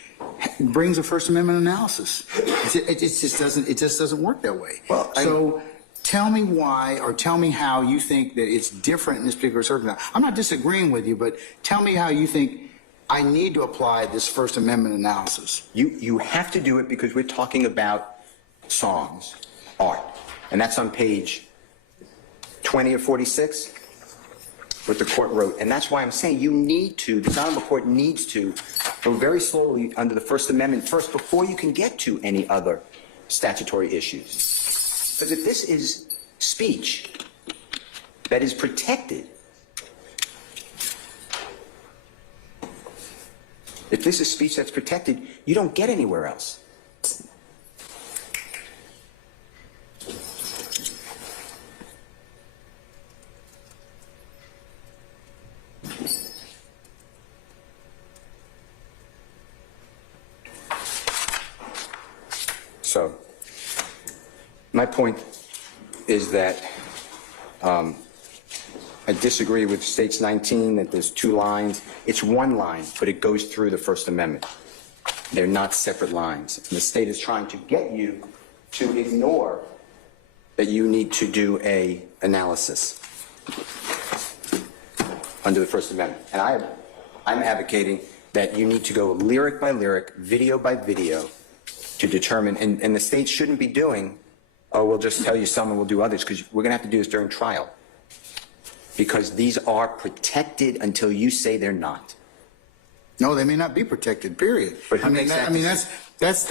brings a First Amendment analysis. It just doesn't work that way. Well, tell me why, or tell me how you think that it's different in this particular circumstance. I'm not disagreeing with you, but tell me how you think I need to apply this First Amendment analysis. You have to do it because we're talking about songs, art. And that's on page 20 of 46, what the court wrote. And that's why I'm saying the Honorable Court needs to go very slowly under the First Amendment first before you can get to any other statutory issues. Because if this is speech that is protected, if this is speech that's protected, you don't get anywhere else. So, my point is that I disagree with States 19 that there's 2 lines. It's 1 line, but it goes through the First Amendment. They're not separate lines. And the state is trying to get you to ignore that you need to do a analysis under the First Amendment. And I'm advocating that you need to go lyric by lyric, video by video, to determine, and the state shouldn't be doing, oh, we'll just tell you some and we'll do others, because we're going to have to do this during trial. Because these are protected until you say they're not. No, they may not be protected, period. But who I mean, makes that that's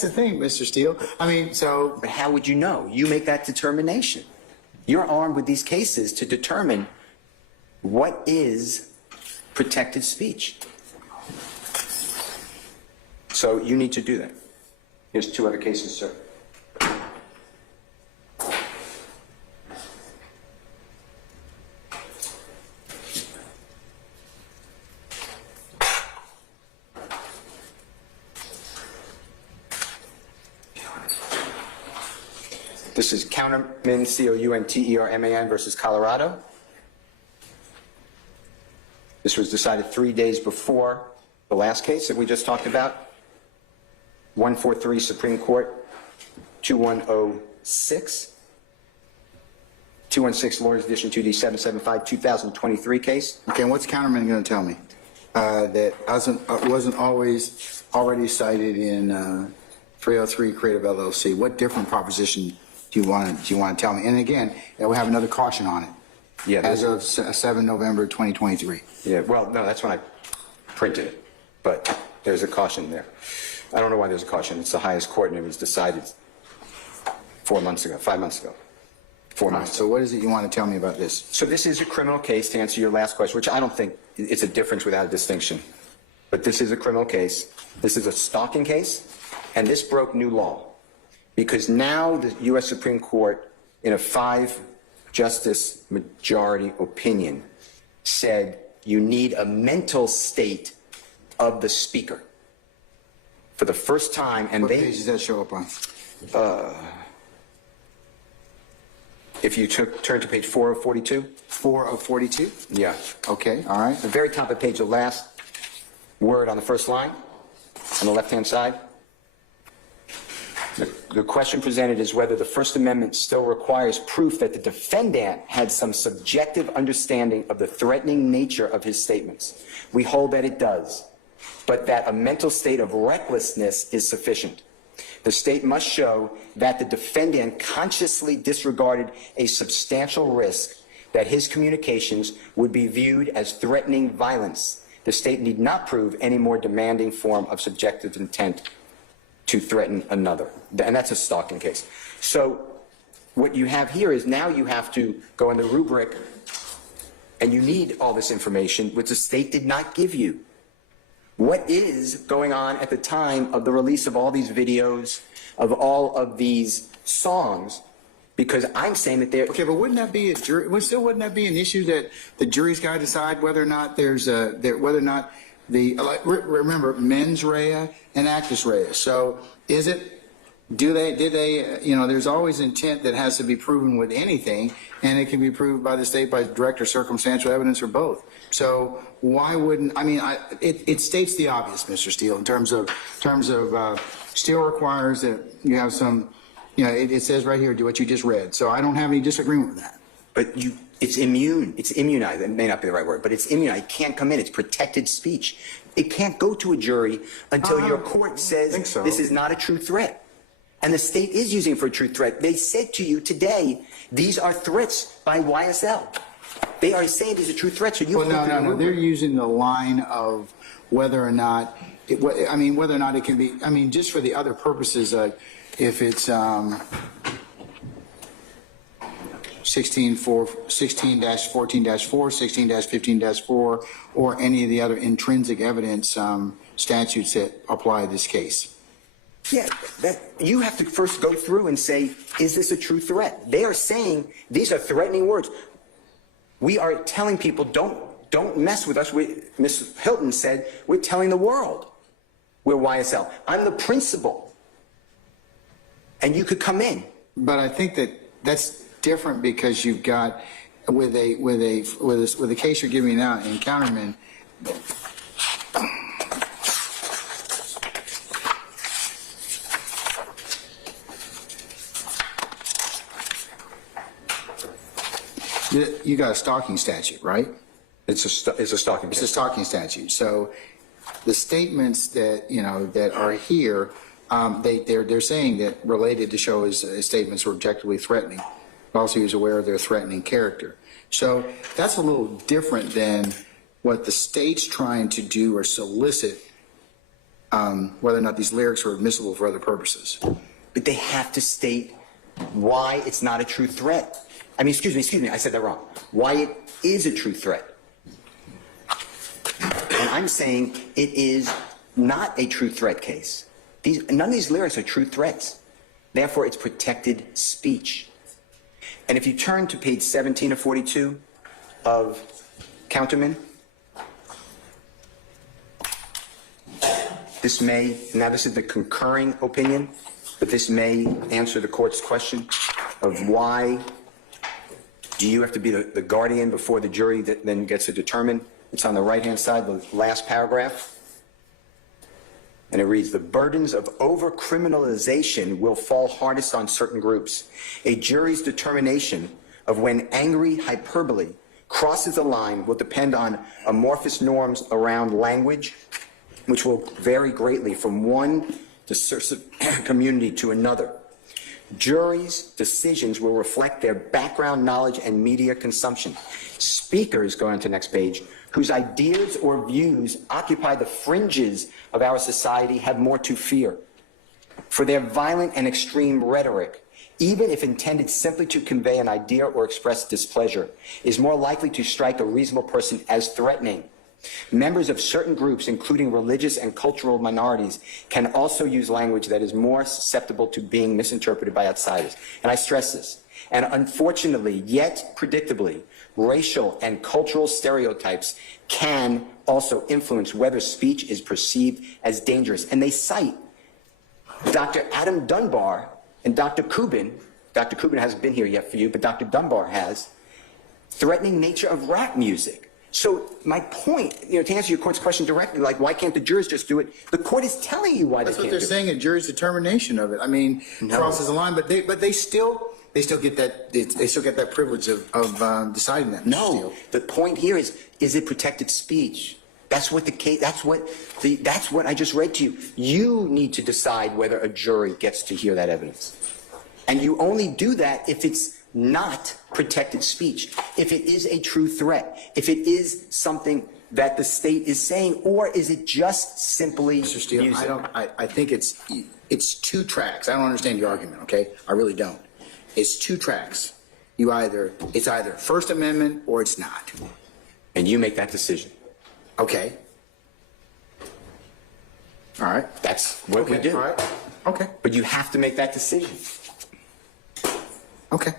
the thing, Mr. Steele. I mean, so. But how would you know? You make that determination. You're armed with these cases to determine what is protected speech. So you need to do that. Here's 2 other cases, sir. This is Counterman, C-O-U-N-T-E-R-M-A-N versus Colorado. This was decided 3 days before the last case that we just talked about. 143 Supreme Court, 2106. 216 Lawrence Edition 2D 775, 2023 case. Okay, and what's Counterman going to tell me? That wasn't always already cited in 303 Creative LLC. What different proposition do you want to tell me? And again, we have another caution on it. Yeah. As of 7 November 2023. Yeah, well, no, that's when I printed it, but there's a caution there. I don't know why there's a caution. It's the highest court, and it was decided 5 months ago. 4 months ago. So what is it you want to tell me about this? So this is a criminal case, to answer your last question, which I don't think it's a difference without a distinction. But this is a criminal case. This is a stalking case, and this broke new law. Because now the U.S. Supreme Court, in a 5-justice majority opinion, said you need a mental state of the speaker. For the first time, and What they... page does that show up on? If you turn to page 4 of 42. 4 of 42? Yeah. Okay, all right. The very top of the page, the last word on the first line, on the left-hand side. The question presented is whether the First Amendment still requires proof that the defendant had some subjective understanding of the threatening nature of his statements. We hold that it does, but that a mental state of recklessness is sufficient. The state must show that the defendant consciously disregarded a substantial risk that his communications would be viewed as threatening violence. The state need not prove any more demanding form of subjective intent to threaten another. And that's a stalking case. So what you have here is now you have to go in the rubric, and you need all this information, which the state did not give you. What is going on at the time of the release of all these videos, of all of these songs? Because I'm saying that they're... Okay, but wouldn't that be wouldn't that be an issue that the jury's got to decide whether or not remember, mens rea and actus rea. So did they, there's always intent that has to be proven with anything, and it can be proved by the state by direct or circumstantial evidence or both. So why wouldn't, it states the obvious, Mr. Steele, in terms of Steele requires that you have some, it says right here, do what you just read. So I don't have any disagreement with that. But it's immune. It's immunized. It may not be the right word, but it's immunized. It can't come in. It's protected speech. It can't go to a jury until your court says this is not a true threat. And the state is using it for a true threat. They said to you today, these are threats by YSL. They are saying these are true threats. So no. They're using the line of whether or not, whether or not it can be, just for the other purposes, if it's 16-14-4, 16-15-4, or any of the other intrinsic evidence statutes that apply to this case. Yeah, you have to first go through and say, is this a true threat? They are saying these are threatening words. We are telling people, don't mess with us. Ms. Hilton said, we're telling the world we're YSL. I'm the principal and you could come in. But I think that's different because you've got, with a case you're giving out in Counterman, you got a stalking statute, right? It's a stalking. It's a stalking statute. So the statements that, that are here, they're saying that related to show his statements were objectively threatening. Also, he was aware of their threatening character. So that's a little different than what the state's trying to do or solicit, whether or not these lyrics are admissible for other purposes. But they have to state why it's not a true threat. I mean, excuse me, I said that wrong. Why it is a true threat. And I'm saying it is not a true threat case. None of these lyrics are true threats. Therefore, it's protected speech. And if you turn to page 17 of 42 of Counterman, this is the concurring opinion, but this may answer the court's question of why do you have to be the guardian before the jury that then gets to determine. It's on the right-hand side, the last paragraph. And it reads, the burdens of over-criminalization will fall hardest on certain groups. A jury's determination of when angry hyperbole crosses a line will depend on amorphous norms around language, which will vary greatly from one discursive community to another. Juries' decisions will reflect their background knowledge and media consumption. Speakers, go on to the next page, whose ideas or views occupy the fringes of our society have more to fear. For their violent and extreme rhetoric, even if intended simply to convey an idea or express displeasure, is more likely to strike a reasonable person as threatening. Members of certain groups, including religious and cultural minorities, can also use language that is more susceptible to being misinterpreted by outsiders. And I stress this. And unfortunately, yet predictably, racial and cultural stereotypes can also influence whether speech is perceived as dangerous. And they cite Dr. Adam Dunbar and Dr. Kubin. Dr. Kubin hasn't been here yet for you, but Dr. Dunbar has. Threatening nature of rap music. So my point, to answer your court's question directly, like why can't the jurors just do it? The court is telling you why That's they what can't they're do saying, a jury's determination of it. I mean, crosses the line, but they still get that privilege of deciding that. No, the point here is it protected speech? That's what the case. That's what I just read to you. You need to decide whether a jury gets to hear that evidence, and you only do that if it's not protected speech, if it is a true threat, if it is something that the state is saying, or is it just simply Mr. Steele, music? I think it's two tracks. I don't understand your argument, okay? I really don't. It's two tracks. It's either First Amendment or it's not. And you make that decision. Okay. All right. That's what we do. All right. Okay. But you have to make that decision. Okay.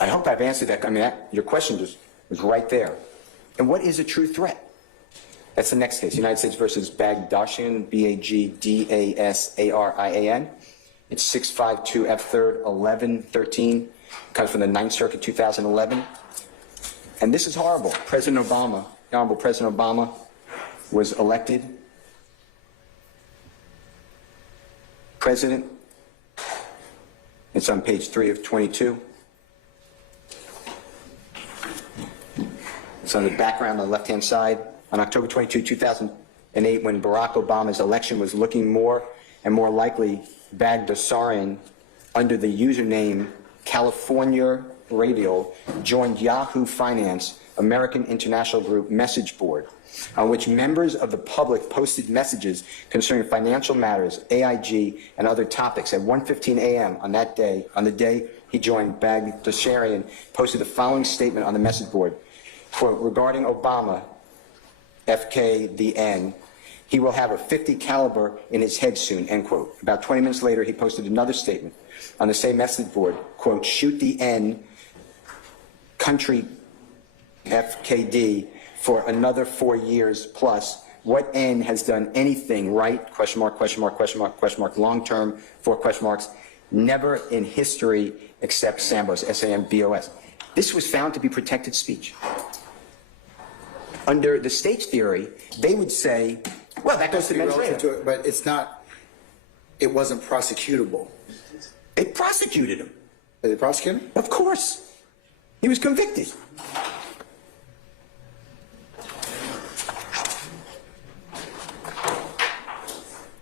I hope I've answered that. I mean, your question just was right there. And what is a true threat? That's the next case, United States versus Bagdashian, Bagdasarian. It's 652 F3rd 1113. Comes from the Ninth Circuit, 2011. And this is horrible. President Obama, the Honorable President Obama, was elected president. It's on page 3 of 22. It's on the background on the left-hand side. On October 22, 2008, when Barack Obama's election was looking more and more likely, Bagdasarian, under the username California Radio, joined Yahoo Finance, American International Group message board, on which members of the public posted messages concerning financial matters, AIG, and other topics. At 1:15 a.m. on that day, on the day he joined, Bagdasarian posted the following statement on the message board. Quote, regarding Obama, FK, the N, he will have a .50 caliber in his head soon, end quote. About 20 minutes later, he posted another statement on the same message board, quote, shoot the N, country, FKD, for another 4 years plus, what end has done anything right, question mark, question mark, question mark, question mark, long term, 4 question marks, never in history except Sambos, S-A-M-B-O-S. This was found to be protected speech. Under the state's theory, they would say, well, that goes to mens rea. But it's not, it wasn't prosecutable. They prosecuted him. Did they prosecute him? Of course. He was convicted.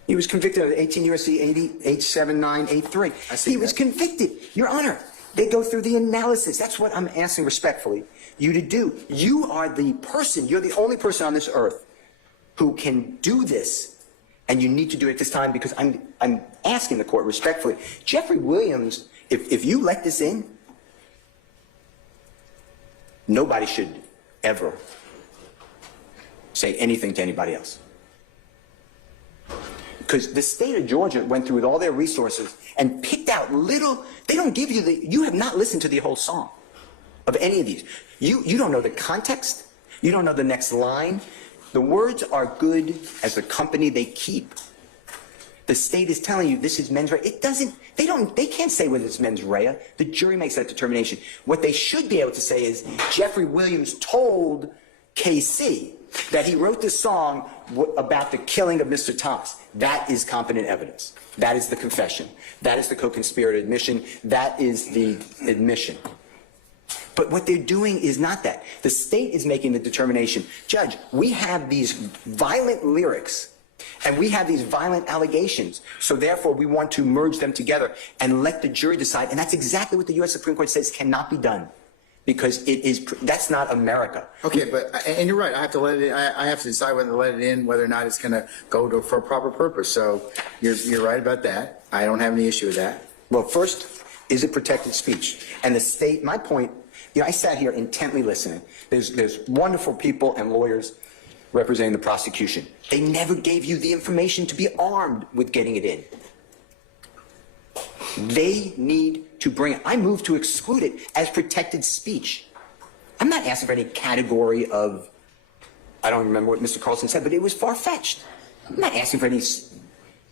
He was convicted of 18 U.S.C. 87983. He was convicted. Your Honor, they go through the analysis. That's what I'm asking respectfully you to do. You are the person, you're the only person on this earth who can do this, and you need to do it this time because I'm asking the court respectfully. Jeffrey Williams, if you let this in, nobody should ever say anything to anybody else. Because the state of Georgia went through with all their resources and picked out little, they don't give you you have not listened to the whole song of any of these. You don't know the context. You don't know the next line. The words are good as the company they keep. The state is telling you this is mens rea. It doesn't, they can't say whether it's mens rea. The jury makes that determination. What they should be able to say is Jeffrey Williams told KC that he wrote this song about the killing of Mr. Thomas. That is competent evidence. That is the confession. That is the co-conspirator admission. That is the admission. But what they're doing is not that. The state is making the determination. Judge, we have these violent lyrics and we have these violent allegations. So therefore we want to merge them together and let the jury decide. And that's exactly what the U.S. Supreme Court says cannot be done. Because that's not America. Okay, and you're right. I have to let it in. I have to decide whether to let it in, whether or not it's going to go for a proper purpose. So you're right about that. I don't have any issue with that. Well, first, is it protected speech? And the state, my point, I sat here intently listening. There's wonderful people and lawyers representing the prosecution. They never gave you the information to be armed with getting it in. They need to bring it. I moved to exclude it as protected speech. I'm not asking for any category of, I don't remember what Mr. Carlson said, but it was far-fetched. I'm not asking for any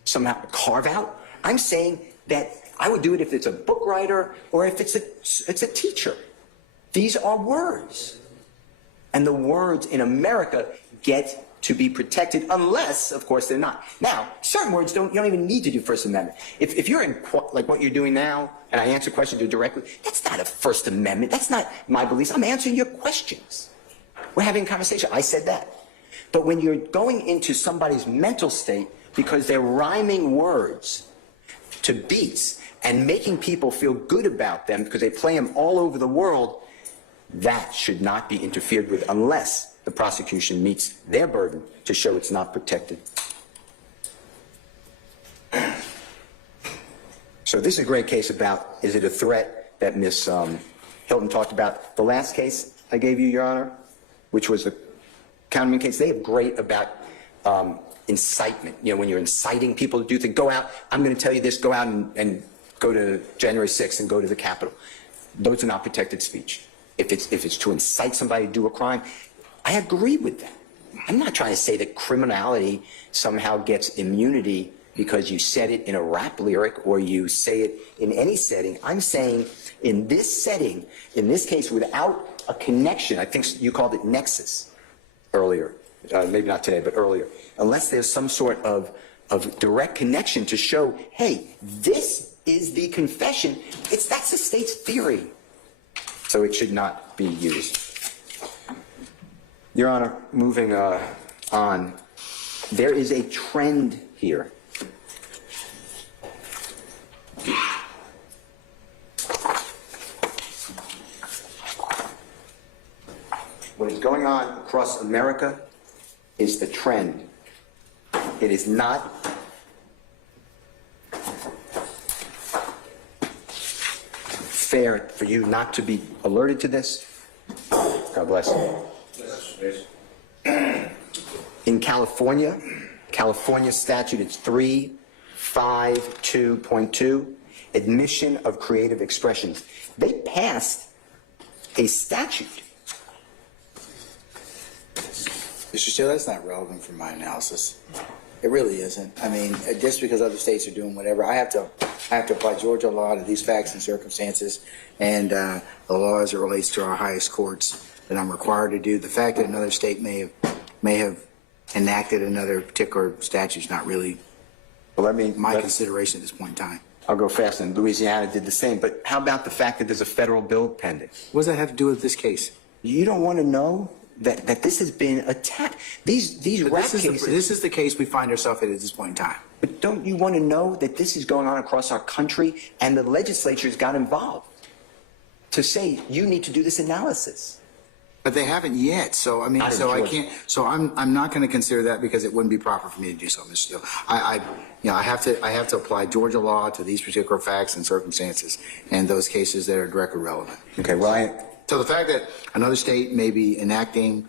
somehow carve out. I'm saying that I would do it if it's a book writer or if it's a teacher. These are words. And the words in America get to be protected unless, of course, they're not. Now, certain words you don't even need to do First Amendment. If you're in, like what you're doing now, and I answer questions to you directly, that's not a First Amendment. That's not my beliefs. I'm answering your questions. We're having a conversation. I said that. But when you're going into somebody's mental state because they're rhyming words to beats and making people feel good about them because they play them all over the world, that should not be interfered with unless the prosecution meets their burden to show it's not protected. So this is a great case about, is it a threat that Ms. Hilton talked about. The last case I gave you, Your Honor, which was the Counterman case, they have great about incitement. You know, when you're inciting people to do things, go out, I'm going to tell you this, go out and go to January 6th and go to the Capitol. Those are not protected speech. If it's to incite somebody to do a crime, I agree with that. I'm not trying to say that criminality somehow gets immunity because you said it in a rap lyric or you say it in any setting. I'm saying in this setting, in this case, without a connection, I think you called it nexus earlier, maybe not today, but earlier, unless there's some sort of direct connection to show, hey, this is the confession, that's the state's theory. So it should not be used. Your Honor, moving on, there is a trend here. What is going on across America is the trend. It is not fair for you not to be alerted to this. God bless you. In California statute, it's 352.2, admission of creative expressions. They passed a statute Mr. Steele, that's not relevant for my analysis. It really isn't. I mean, just because other states are doing whatever, I have to apply Georgia law to these facts and circumstances, and the law as it relates to our highest courts that I'm required to do. The fact that another state may have enacted another particular statute is not really my consideration at this point in time. I'll go fast, and Louisiana did the same. But how about the fact that there's a federal bill pending? What does that have to do with this case? You don't want to know that this has been attacked. These rap cases. This is the case we find ourselves at this point in time. But don't you want to know that this is going on across our country, and the legislatures got involved to say you need to do this analysis? But they haven't yet, so I mean, so I can't. So I'm not going to consider that because it wouldn't be proper for me to do so, Mr. Steele. I have to apply Georgia law to these particular facts and circumstances, and those cases that are directly relevant. Okay, well, So the fact that another state may be enacting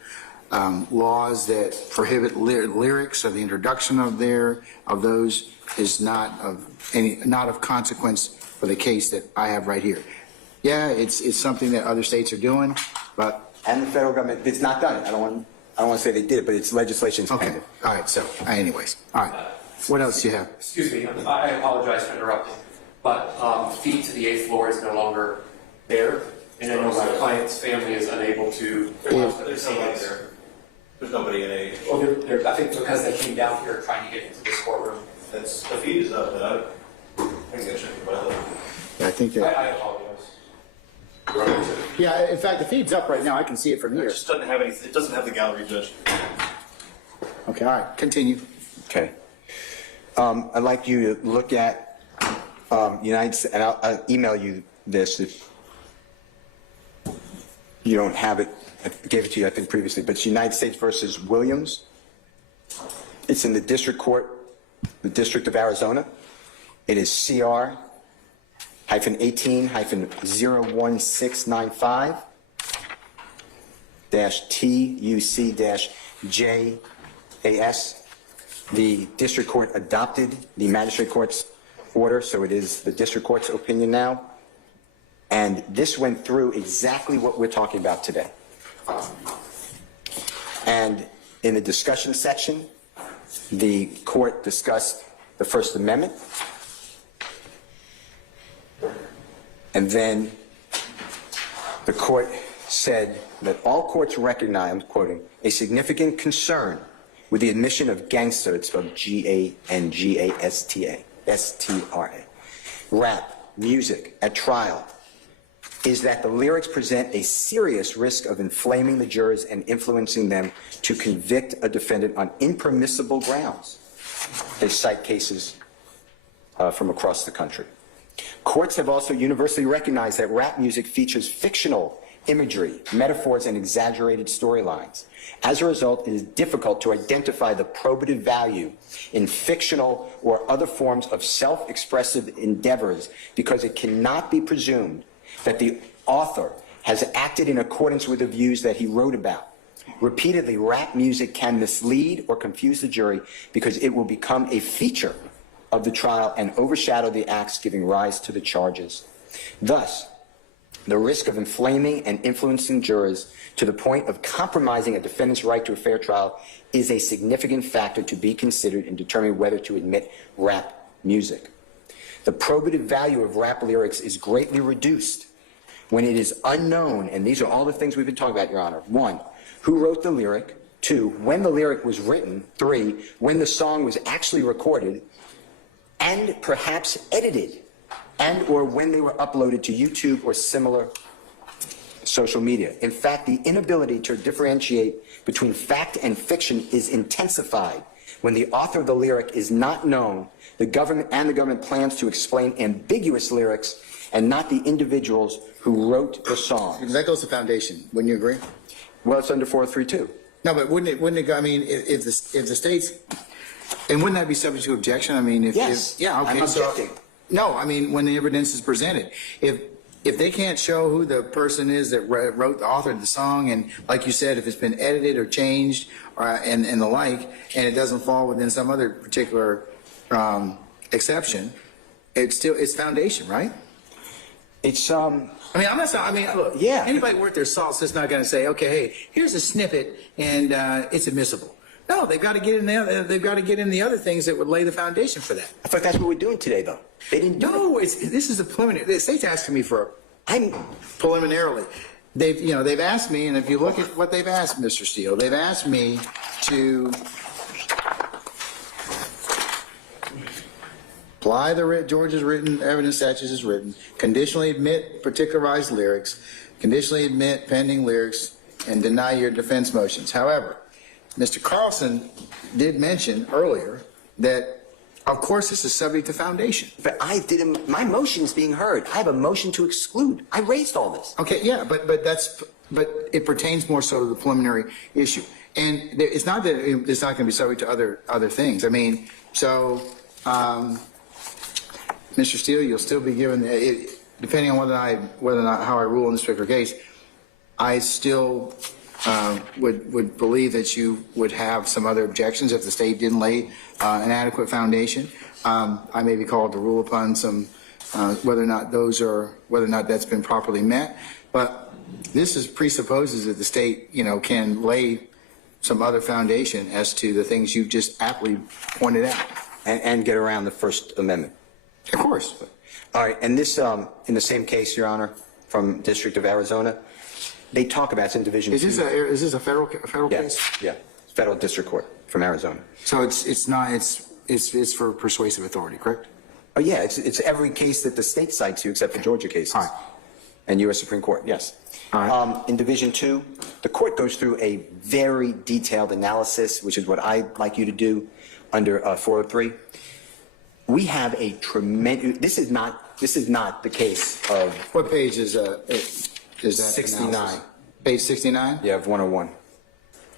laws that prohibit lyrics or the introduction of those is not of consequence for the case that I have right here. Yeah, it's something that other states are doing, but. And the federal government, it's not done. I don't want to say they did it, but it's legislation's Okay. pending. All right. So, anyways, all right. What else do you have? Excuse me, I apologize for interrupting, but feet to the 8th floor is no longer there, and I know my client's family is unable to watch the proceedings. There's nobody in a. Well, I think because they came down here trying to get into this courtroom. The feed is up, but I think that should be well. Yeah, I think that. I apologize. Yeah, in fact, the feed's up right now. I can see it from It here. just doesn't have any. It doesn't have the gallery judge. Okay. All right. Continue. Okay. I'd like you to look at United States, and I'll email you this if you don't have it. I gave it to you, I think, previously, but it's United States versus Williams. It's in the district court, the District of Arizona. It is CR-18-01695 TUC-JAS. The district court adopted the magistrate court's order, so it is the district court's opinion now. And this went through exactly what we're talking about today. And in the discussion section, the court discussed the First Amendment. And then the court said that all courts recognize, I'm quoting, a significant concern with the admission of gangster, it's spelled G-A-N-G-A-S-T-A, rap, music at trial, is that the lyrics present a serious risk of inflaming the jurors and influencing them to convict a defendant on impermissible grounds. They cite cases from across the country. Courts have also universally recognized that rap music features fictional imagery, metaphors, and exaggerated storylines. As a result, it is difficult to identify the probative value in fictional or other forms of self-expressive endeavors because it cannot be presumed that the author has acted in accordance with the views that he wrote about. Repeatedly, rap music can mislead or confuse the jury because it will become a feature of the trial and overshadow the acts giving rise to the charges. Thus, the risk of inflaming and influencing jurors to the point of compromising a defendant's right to a fair trial is a significant factor to be considered in determining whether to admit rap music. The probative value of rap lyrics is greatly reduced when it is unknown, and these are all the things we've been talking about, Your Honor. 1, who wrote the lyric? 2, when the lyric was written? 3, when the song was actually recorded and perhaps edited, and or when they were uploaded to YouTube or similar social media. In fact, the inability to differentiate between fact and fiction is intensified when the author of the lyric is not known. The government plans to explain ambiguous lyrics and not the individuals who wrote the song. That goes to foundation. Wouldn't you agree? Well, it's under 432. No, but wouldn't it go, I mean, if the states, and wouldn't that be subject to objection? I mean, Yes, yeah, okay. I'm objecting. No, I mean, when the evidence is presented, if they can't show who the person is that wrote, the author of the song, and like you said, if it's been edited or changed, and the like, and it doesn't fall within some other particular exception, it's foundation, right? It's, I mean, I'm not saying, I mean, look, Yeah. anybody worth their salt is just not going to say, okay, hey, here's a snippet and it's admissible. No, they've got to get in there. They've got to get in the other things that would lay the foundation for that. I thought that's what we're doing today, though. They didn't do it. No, this is a preliminary. The state's asking me for I'm, preliminarily. They've asked me, and if you look at what they've asked, Mr. Steele, they've asked me to apply Georgia's written evidence statutes as written, conditionally admit particularized lyrics, conditionally admit pending lyrics, and deny your defense motions. However, Mr. Carlson did mention earlier that, of course, this is subject to foundation. but my motion is being heard. I have a motion to exclude. I raised all this. Okay, yeah, but it pertains more so to the preliminary issue, and it's not that it's not going to be subject to other things. I mean, so, Mr. Steele, you'll still be given depending on whether or not how I rule in this particular case. I still would believe that you would have some other objections if the state didn't lay an adequate foundation. I may be called to rule upon some whether or not that's been properly met. But this presupposes that the state, can lay some other foundation as to the things you've just aptly pointed out. And get around the First Amendment. Of course. All right, and this, in the same case, Your Honor, from District of Arizona, they talk about, it's in Division 2. Is this a federal case? Yeah, Federal District Court from Arizona. So it's for persuasive authority, correct? Oh, yeah, it's every case that the state cites you except for Georgia cases. All right. And U.S. Supreme Court, yes. All right. In Division 2, the court goes through a very detailed analysis, which is what I'd like you to do under 403. We have a tremendous, this is not the case of What page is that? 69. Analysis? Page 69? of 101.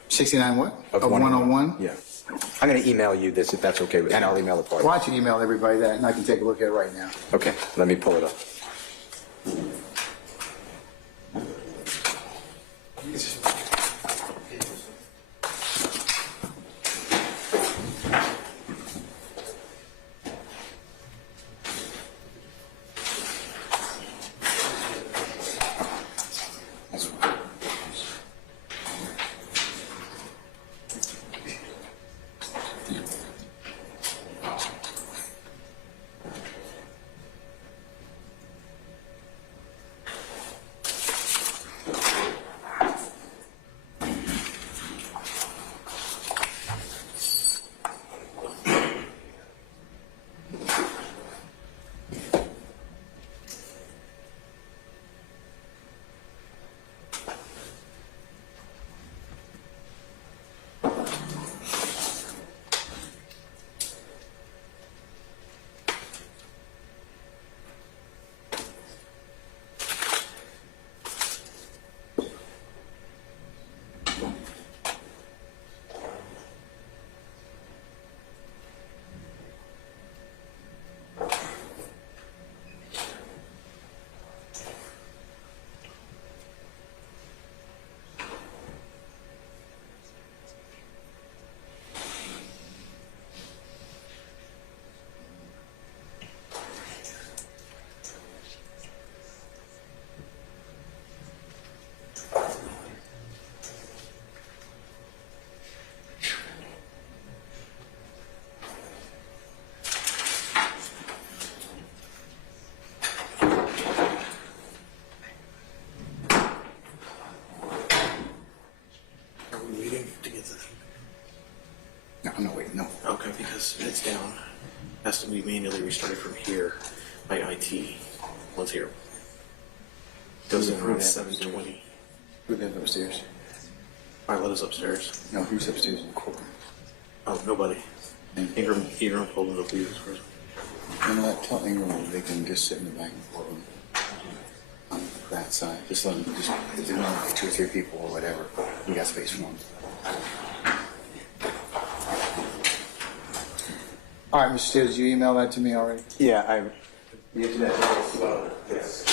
69 what? Of 101? Yeah. I'm going to email you this if that's okay with you, and I'll email the party. Why don't you email everybody that, and I can take a look at it right now. Okay, let me pull it up. No, wait, no. Okay, because it's down. Has to be manually restarted from here by IT. Once here. Goes in around 7:20. Who lives upstairs? All right, let us upstairs. No, who's upstairs in the courtroom? Oh, nobody. Ingram pulled it up. Leaves first. Tell Ingram they can just sit in the back of the courtroom on that side. Just let them, if they want like 2 or 3 people or whatever, we got space for them. All right, Mr. Steele, did you email that to me already? Yeah, The internet is slow. yes.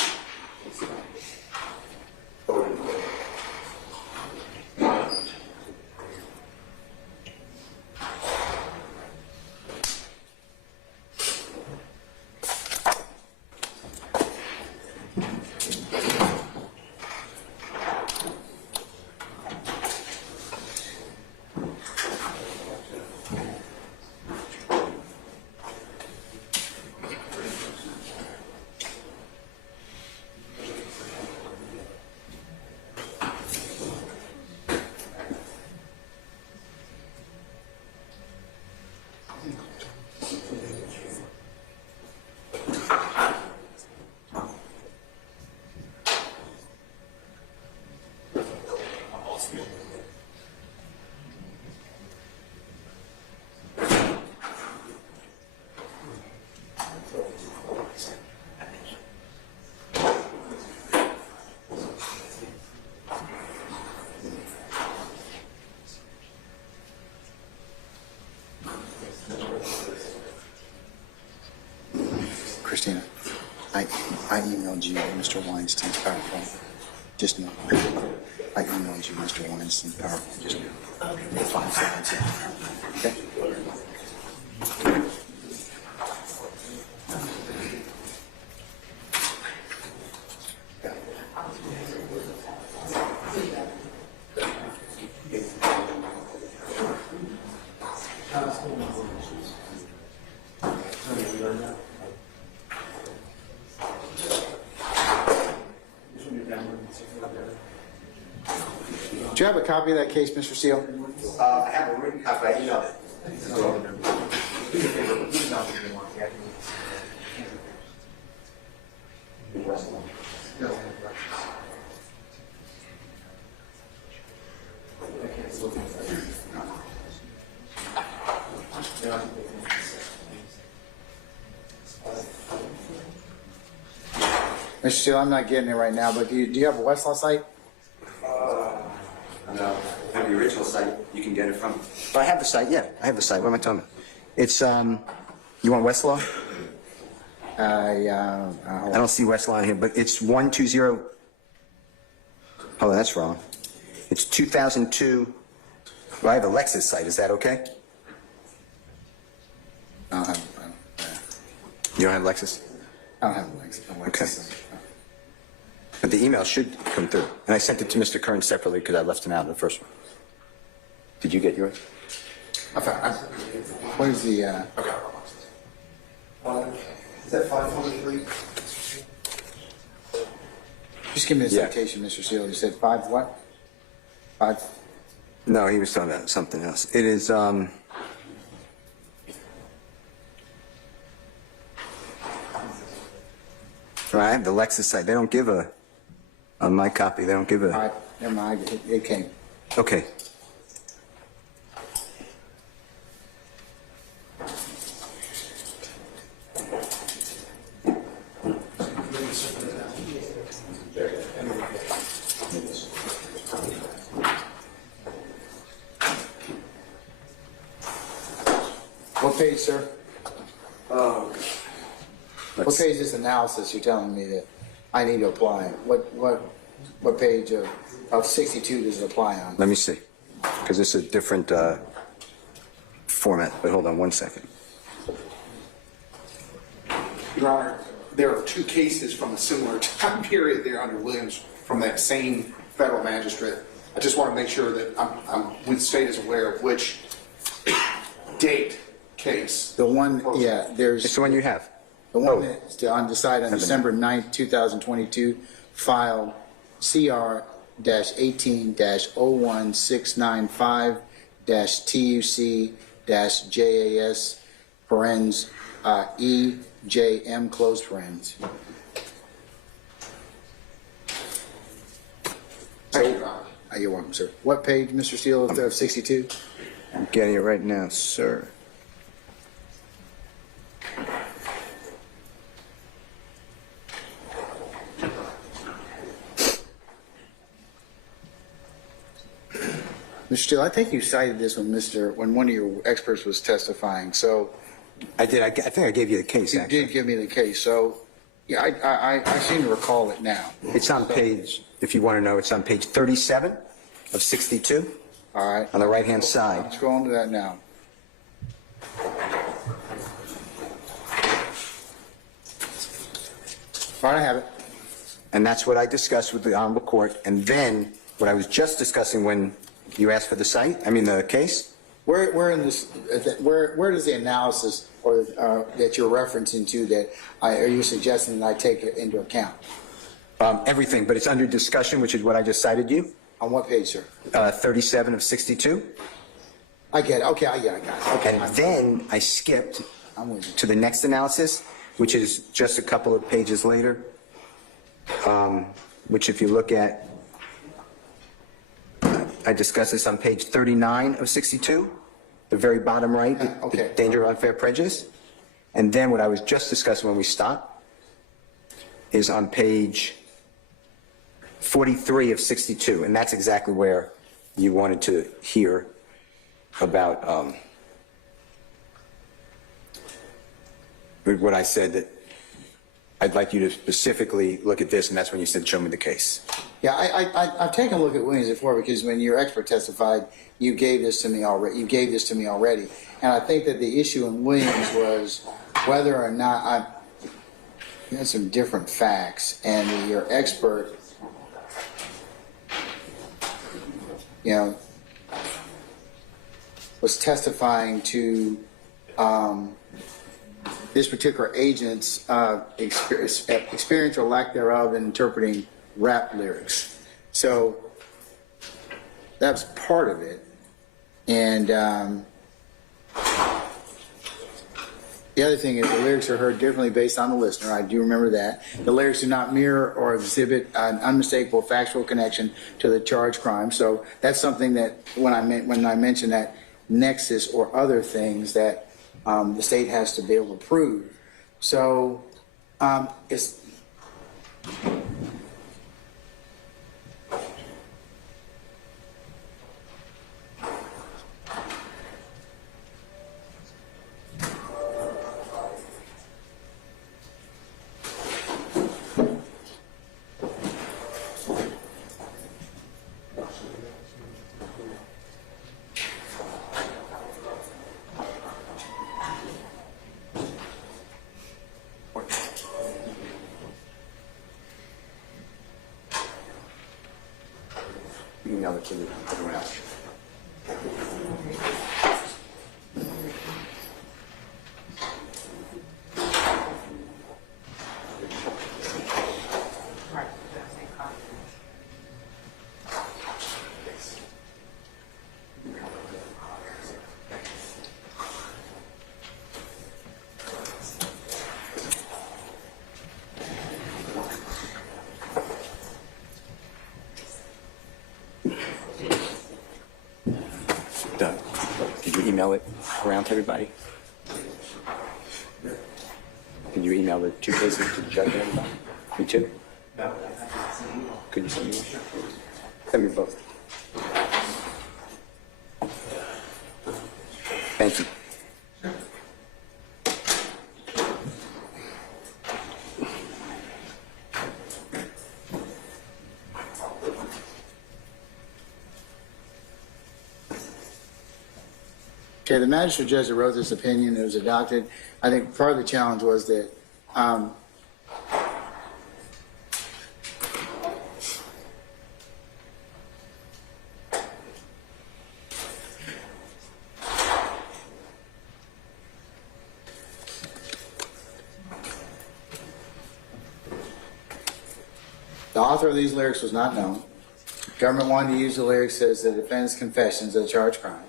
I emailed you Mr. Weinstein's PowerPoint just now. I emailed you Mr. Weinstein's PowerPoint just now. Okay. 5 slides, yeah. Okay. Do you have a copy of that case, Mr. Steele? I have a written copy. I emailed it. Mr. Steele, I'm not getting it right now, but do you have a Westlaw site? No, I have the original site. You can get it from. But I have the site. Yeah, I have the site. What am I talking about? It's You want Westlaw? Yeah. I don't see Westlaw in here, but it's 120. Oh, that's wrong. It's 2002. Well, I have a Lexus site. Is that okay? I don't have You don't have Lexus? a Lexus Okay. site. But the email should come through. And I sent it to Mr. Kern separately because I left him out in the first one. Did you get yours? What is the, Okay. Is that 543? just give me the Yeah. citation, Mr. Steele. You said 5 what? 5? No, he was talking about something else. It is, I have the Lexus site. They don't give on my copy, they don't give All right, never mind, it came. Okay. What page, sir? What page is this analysis you're telling me that I need to apply? What page of 62 does it apply on? Let me see, because it's a different format, but hold on one second. Your Honor, there are 2 cases from a similar time period there under Williams from that same federal magistrate. I just want to make sure that the state is aware of which date case. The one, yeah, there's. It's the one you have. The one that's decided on December 9th, 2022, file CR-18-01695-TUC-JAS, parens, EJM, closed parens. Thank you, Your Honor. You're welcome, sir. What page, Mr. Steele, of 62? I'm getting it right now, sir. Mr. Steele, I think you cited this when one of your experts was testifying, so. I did. I think I gave you the case, You actually. did give me the case, so, yeah, I seem to recall it now. It's on page, if you want to know, it's on page 37 of 62 All right, on the right-hand side. let's go on to that now. All right, I have it. And that's what I discussed with the Honorable Court. And then what I was just discussing when you asked for the the case. Where in this, where does the analysis or that you're referencing to that, are you suggesting that I take it into account? Everything, but it's under discussion, which is what I just cited you. On what page, sir? 37 of 62. I get it, okay, I got it. Okay, And then I skipped I'm with you. to the next analysis, which is just a couple of pages later, which if you look at, I discussed this on page 39 of 62, the very bottom right, okay. the danger of unfair prejudice. And then what I was just discussing when we stopped is on page 43 of 62, and that's exactly where you wanted to hear about what I said, that I'd like you to specifically look at this, and that's when you said, show me the case. Yeah, I've taken a look at Williams before because when your expert testified, you gave this to me already. And I think that the issue in Williams was whether or not you had some different facts, and your expert, was testifying to this particular agent's experience or lack thereof in interpreting rap lyrics. So that's part of it. And the other thing is the lyrics are heard differently based on the listener. I do remember that. The lyrics do not mirror or exhibit an unmistakable factual connection to the charged crime. So that's something that when I mention that nexus or other things that the state has to be able to prove. So it's Email it to everyone else. Doug, did you email it around to everybody? Did you email the 2 cases to the judge and everybody? Me too? No. Could you send me one? Send me both. Thank you. okay. The magistrate judge that wrote this opinion, it was adopted. I think part of the challenge was that the author of these lyrics was not known. Government wanted to use the lyrics as the defendant's confessions of the charged crime.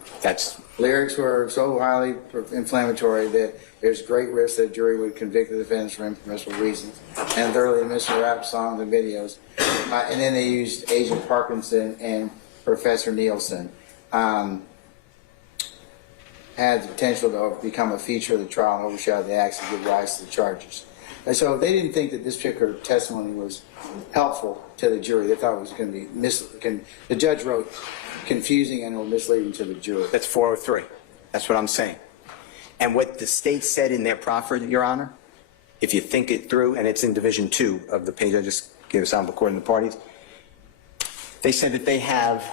Lyrics were so highly inflammatory that there's great risk that a jury would convict the defendants for impermissible reasons, and thoroughly admissible rap songs and videos. And then they used Agent Parkinson and Professor Nielsen. Had the potential to become a feature of the trial and overshadow the acts and give rise to the charges. And so they didn't think that this particular testimony was helpful to the jury. They thought it was going to be the judge wrote confusing and or misleading to the jury. That's 403. That's what I'm saying. And what the state said in their proffer, Your Honor, if you think it through, and it's in Division 2 of the page I just gave a sample according to the parties, they said that they have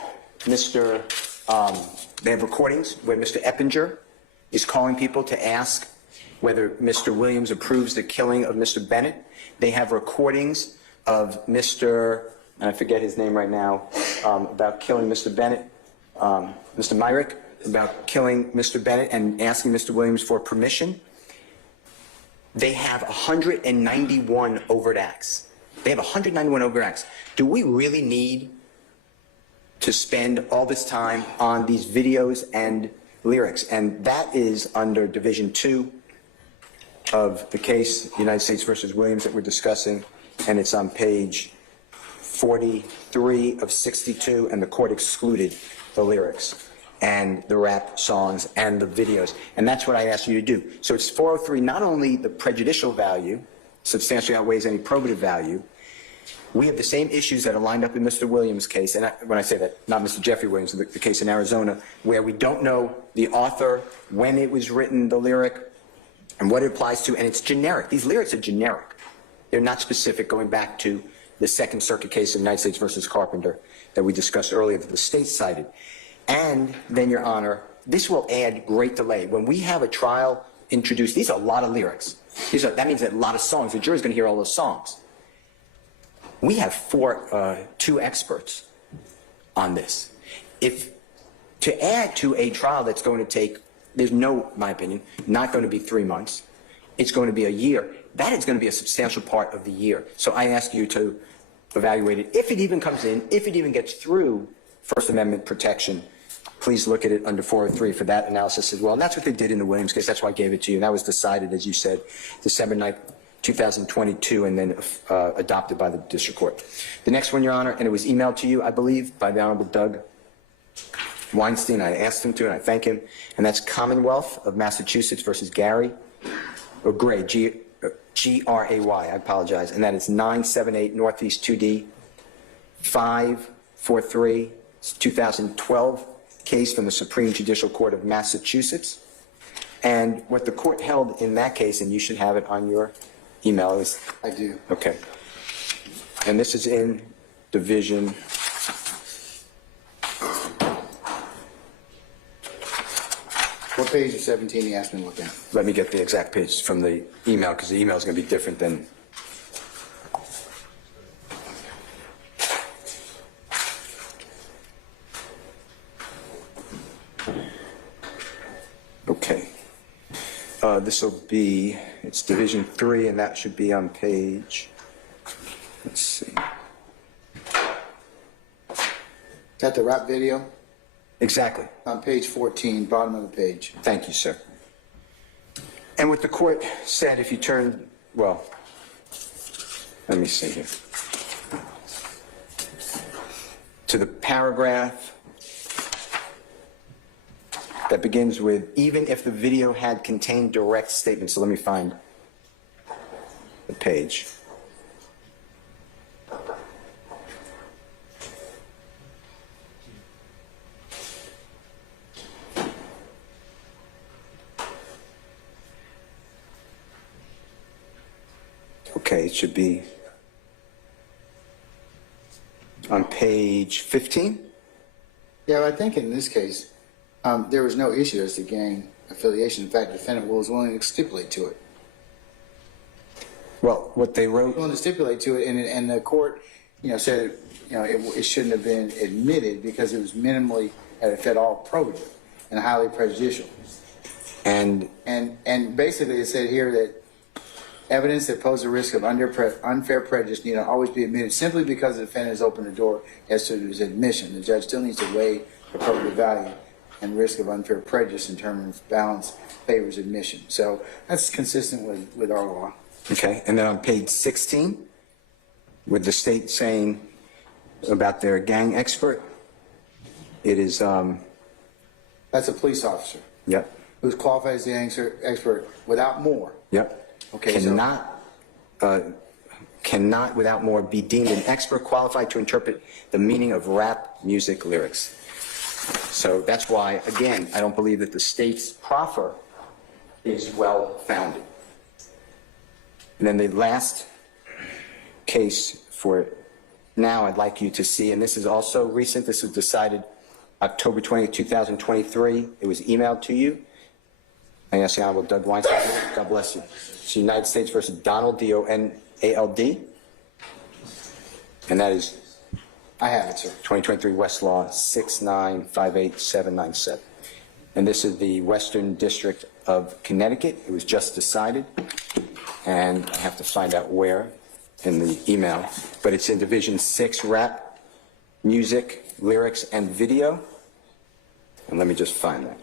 they have recordings where Mr. Eppinger is calling people to ask whether Mr. Williams approves the killing of Mr. Bennett. They have recordings of Mr., and I forget his name right now, about killing Mr. Bennett, Mr. Myrick, about killing Mr. Bennett and asking Mr. Williams for permission. They have 191 overt acts. They have 191 overt acts. Do we really need to spend all this time on these videos and lyrics? And that is under Division 2 of the case, United States versus Williams, that we're discussing, and it's on page 43 of 62, and the court excluded the lyrics and the rap songs and the videos. And that's what I asked you to do. So it's 403, not only the prejudicial value substantially outweighs any probative value, we have the same issues that are lined up in Mr. Williams' case, and when I say that, not Mr. Jeffrey Williams, the case in Arizona, where we don't know the author, when it was written, the lyric, and what it applies to, and it's generic. These lyrics are generic. They're not specific, going back to the Second Circuit case of United States versus Carpenter that we discussed earlier that the state cited. And then, Your Honor, this will add great delay. When we have a trial introduced, these are a lot of lyrics. That means a lot of songs. The jury's going to hear all those songs. We have two experts on this. If to add to a trial that's going to take, there's no, in my opinion, not going to be 3 months. It's going to be a year. That is going to be a substantial part of the year. So I ask you to evaluate it. If it even comes in, if it even gets through First Amendment protection, please look at it under 403 for that analysis as well. And that's what they did in the Williams case. That's why I gave it to you. And that was decided, as you said, December 9th, 2022, and then adopted by the district court. The next one, Your Honor, and it was emailed to you, I believe, by the Honorable Doug Weinstein. I asked him to, and I thank him. And that's Commonwealth of Massachusetts versus Gray, G-R-A-Y, I apologize. And that is 978 Northeast 2D 543, 2012 case from the Supreme Judicial Court of Massachusetts. And what the court held in that case, and you should have it on your email, is... I do. Okay. And this is in Division... What page of 17 you asked me to look at? Let me get the exact page from the email, because the email is going to be different than... Okay. This will be, it's Division 3, and that should be on page... Let's see. Is that the rap video? Exactly. On page 14, bottom of the page. Thank you, sir. And what the court said, if you turn, well, let me see here. To the paragraph that begins with, even if the video had contained direct statements. So let me find the page. Okay, it should be on page 15. Yeah, I think in this case, there was no issue as to gang affiliation. In fact, the defendant was willing to stipulate to it. Well, what they wrote... Willing to stipulate to it, and the court, said, it shouldn't have been admitted because it was minimally, if at all, probative and highly prejudicial. And basically it said here that evidence that posed a risk of unfair prejudice need not always be admitted simply because the defendant has opened the door as to his admission. The judge still needs to weigh appropriate value and risk of unfair prejudice in terms of balance favors admission. So that's consistent with our law. Okay, and then on page 16, with the state saying about their gang expert, it is... That's a police officer. Yep. Who's qualified as the expert without more. Yep. Okay, cannot without more be deemed an expert qualified to interpret the meaning of rap music lyrics. So that's why, again, I don't believe that the state's proffer is well-founded. And then the last case for now I'd like you to see, and this is also recent, this was decided October 20th, 2023. It was emailed to you. I ask the Honorable Doug Weinstein. God bless you. It's United States versus Donald, D-O-N-A-L-D. And that is... I have it, sir. 2023 Westlaw 6958797. And this is the Western District of Connecticut. It was just decided. And I have to find out where in the email. But it's in Division 6, Rap, Music, Lyrics, and Video. And let me just find that.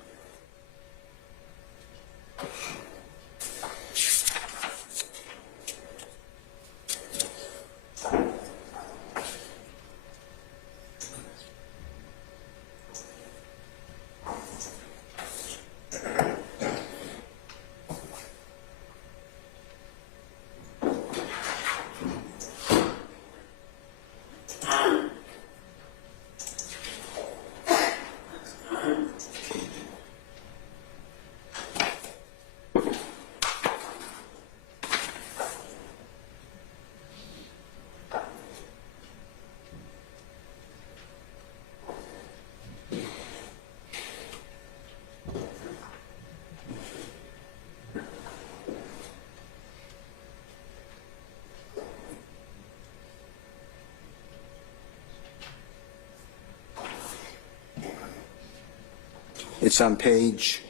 It's on page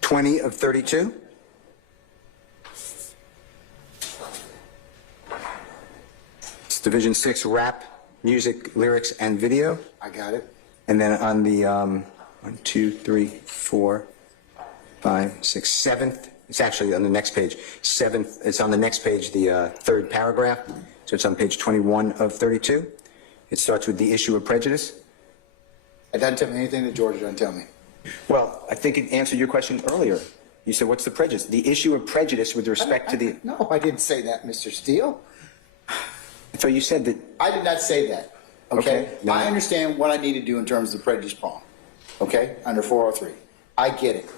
20 of 32. It's Division 6 rap, music, lyrics, and video. I got it. And then on the 1, 2, 3, 4, 5, 6, 7th, it's actually on the next page. 7th, it's on the next page, the third paragraph. So it's on page 21 of 32. It starts with the issue of prejudice. It doesn't tell me anything that Georgia doesn't tell me. Well, I think it answered your question earlier. You said, what's the prejudice? The issue of prejudice with respect to the... No, I didn't say that, Mr. Steele. So you said that... I did not say that. Okay? No. I understand what I need to do in terms of the prejudice prong. Okay? Under 403. I get it.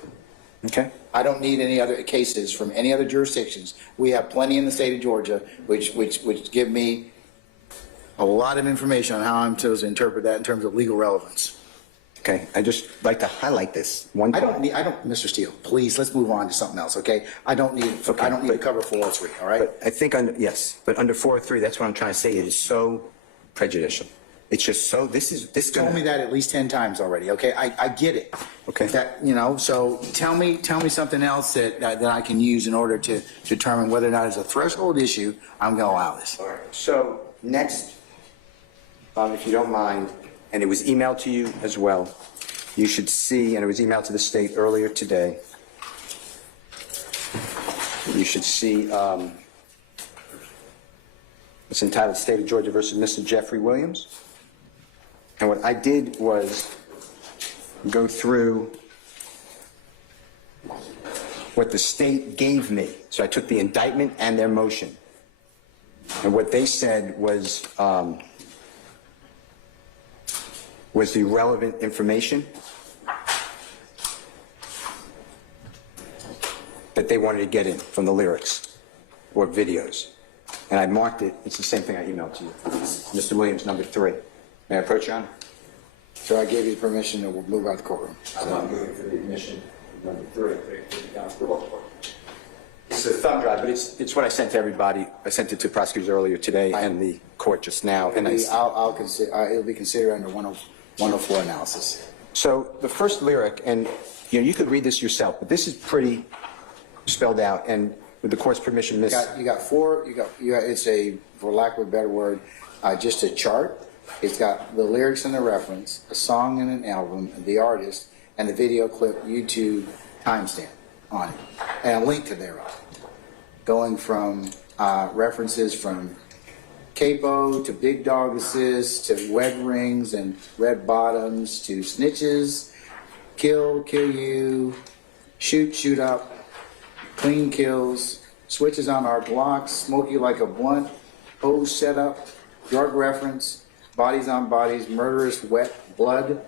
Okay. I don't need any other cases from any other jurisdictions. We have plenty in the state of Georgia, which give me a lot of information on how I'm supposed to interpret that in terms of legal relevance. Okay. I just like to highlight this one I point. don't, Mr. Steele, please, let's move on to something else, okay? I don't need to cover 403, all right? But I think but under 403, that's what I'm trying to say. It is so prejudicial. It's just so, this Told me that at least 10 times already, okay? I get it. Okay. That, so tell me something else that I can use in order to determine whether or not it's a threshold issue, I'm gonna allow this. All right. So next, if you don't mind, and it was emailed to you as well, you should see, and it was emailed to the state earlier today, you should see, it's entitled State of Georgia versus Mr. Jeffrey Williams. And what I did was go through what the state gave me. So I took the indictment and their motion. And what they said was the relevant information that they wanted to get in from the lyrics or videos. And I marked it. It's the same thing I emailed to you. Mr. Williams, number 3. May I approach you, Honor? So I gave you permission to move out the courtroom. I'm not moving for the admission, number 3. It's a thumb drive, but it's what I sent to everybody. I sent it to prosecutors earlier today and the court just now. And I'll consider, it'll be considered under 104 analysis. So the first lyric, and you could read this yourself, but this is pretty spelled out, and with the court's permission, Miss. You got four, it's a, for lack of a better word, just a chart. It's got the lyrics and the reference, a song and an album, the artist, and the video clip YouTube timestamp on it, and a link to thereof. Going from references from Capo to Big Dog Assist to Wed Rings and Red Bottoms to Snitches, Kill You, Shoot Up, Clean Kills, Switches on Our Blocks, Smoke You Like a Blunt, O Setup, Drug Reference, Bodies on Bodies, Murderous Wet Blood,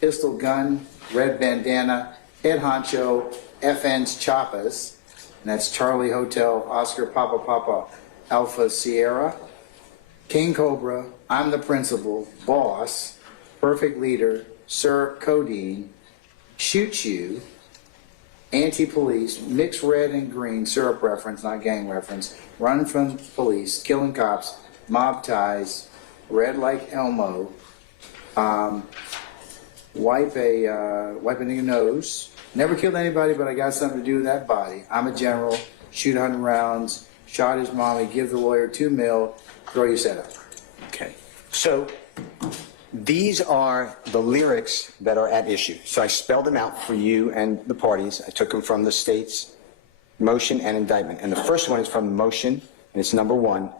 Pistol Gun, Red Bandana, Head Honcho, FN's Choppas, and that's Charlie Hotel, Oscar Papa, Alpha Sierra, King Cobra, I'm the Principal, Boss, Perfect Leader, Sir Codeine, Shoot You, Anti-Police, Mixed Red and Green, Syrup Reference, not gang reference, Run from Police, Killing Cops, Mob Ties, Red Like Elmo, Wipe a nigga nose, Never killed anybody, but I got something to do with that body. I'm a general, shoot 100 rounds, shot his mommy, give the lawyer $2 million, throw your setup. Okay. So these are the lyrics that are at issue. So I spelled them out for you and the parties. I took them from the state's motion and indictment. And the first one is from the motion, and it's number 1. And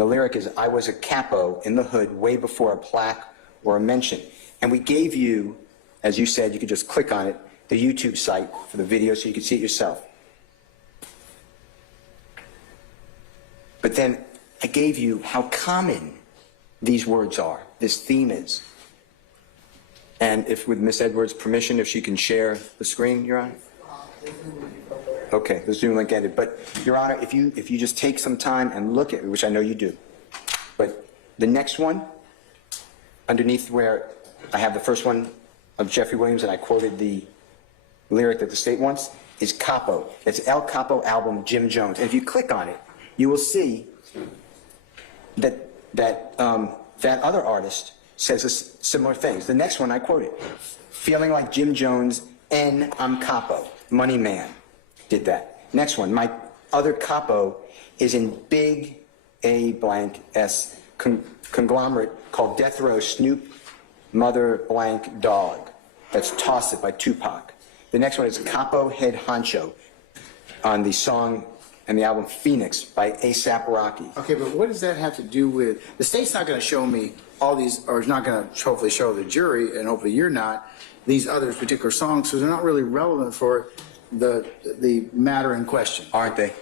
the lyric is, I was a capo in the hood way before a plaque or a mention. And we gave you, as you said, you could just click on it, the YouTube site for the video so you could see it yourself. But then I gave you how common these words are, this theme is. And if, with Miss Edwards' permission, if she can share the screen, Your Honor? Okay, the Zoom link ended. But, Your Honor, if you just take some time and look at it, which I know you do, but the next one, underneath where I have the first one of Jeffrey Williams, and I quoted the lyric that the state wants, is Capo. It's El Capo album, Jim Jones. And if you click on it, you will see that that other artist says similar things. The next one, I quote it. Feeling like Jim Jones, N, I'm capo. Money man did that. Next one, my other capo is in big A blank S conglomerate called Death Row Snoop Mother blank Dog. That's Toss It by Tupac. The next one is Capo Head Honcho on the song and the album Phoenix by A$AP Rocky. Okay, but what does that have to do with, the state's not going to show me all these, or it's not going to hopefully show the jury, and hopefully you're not, these other particular songs, so they're not really relevant for the matter in question. Aren't they?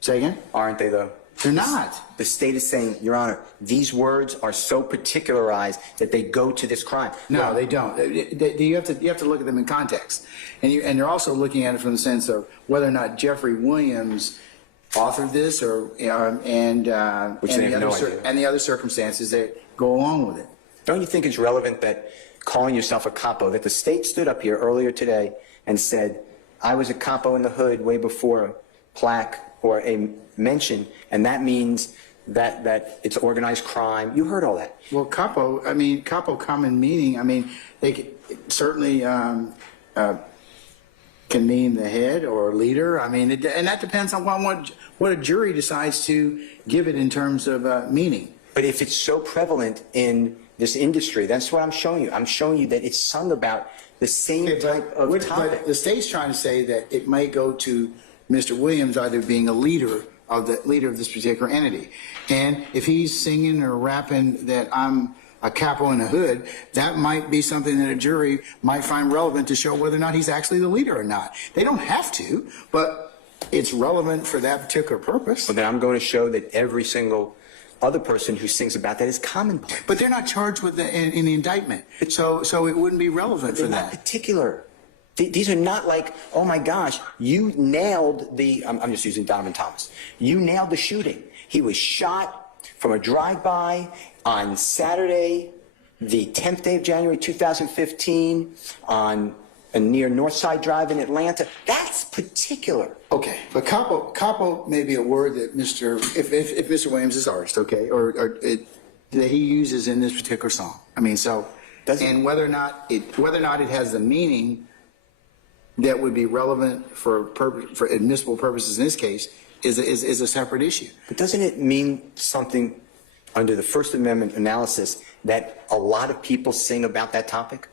Say again? Aren't they, though? They're not. The state is saying, Your Honor, these words are so particularized that they go to this crime. No, they don't. You have to look at them in context, and you're also looking at it from the sense of whether or not Jeffrey Williams authored this, or and the other circumstances that go along with it. Don't you think it's relevant that calling yourself a capo, that the state stood up here earlier today and said, I was a capo in the hood way before a plaque or a mention, and that means that it's organized crime. You heard all that. Well, capo, common meaning, they could certainly can mean the head or leader. And that depends on what a jury decides to give it in terms of meaning. But if it's so prevalent in this industry, that's what I'm showing you. I'm showing you that it's sung about the same type of topic. But the state's trying to say that it may go to Mr. Williams either being a leader of this particular entity. And if he's singing or rapping that I'm a capo in the hood, that might be something that a jury might find relevant to show whether or not he's actually the leader or not. They don't have to, but it's relevant for that particular purpose. Well, then I'm going to show that every single other person who sings about that is commonplace. But they're not charged with in the indictment, so it wouldn't be relevant for They're that. not particular. These are not like, oh my gosh, you nailed I'm just using Donovan Thomas. You nailed the shooting. He was shot from a drive-by on Saturday, the 10th day of January 2015, on near Northside Drive in Atlanta. That's particular. Okay, but capo may be a word that if Mr. Williams is artist, okay, or that he uses in this particular song. And whether or not it has the meaning that would be relevant for admissible purposes in this case is a separate issue. But doesn't it mean something under the First Amendment analysis that a lot of people sing about that topic?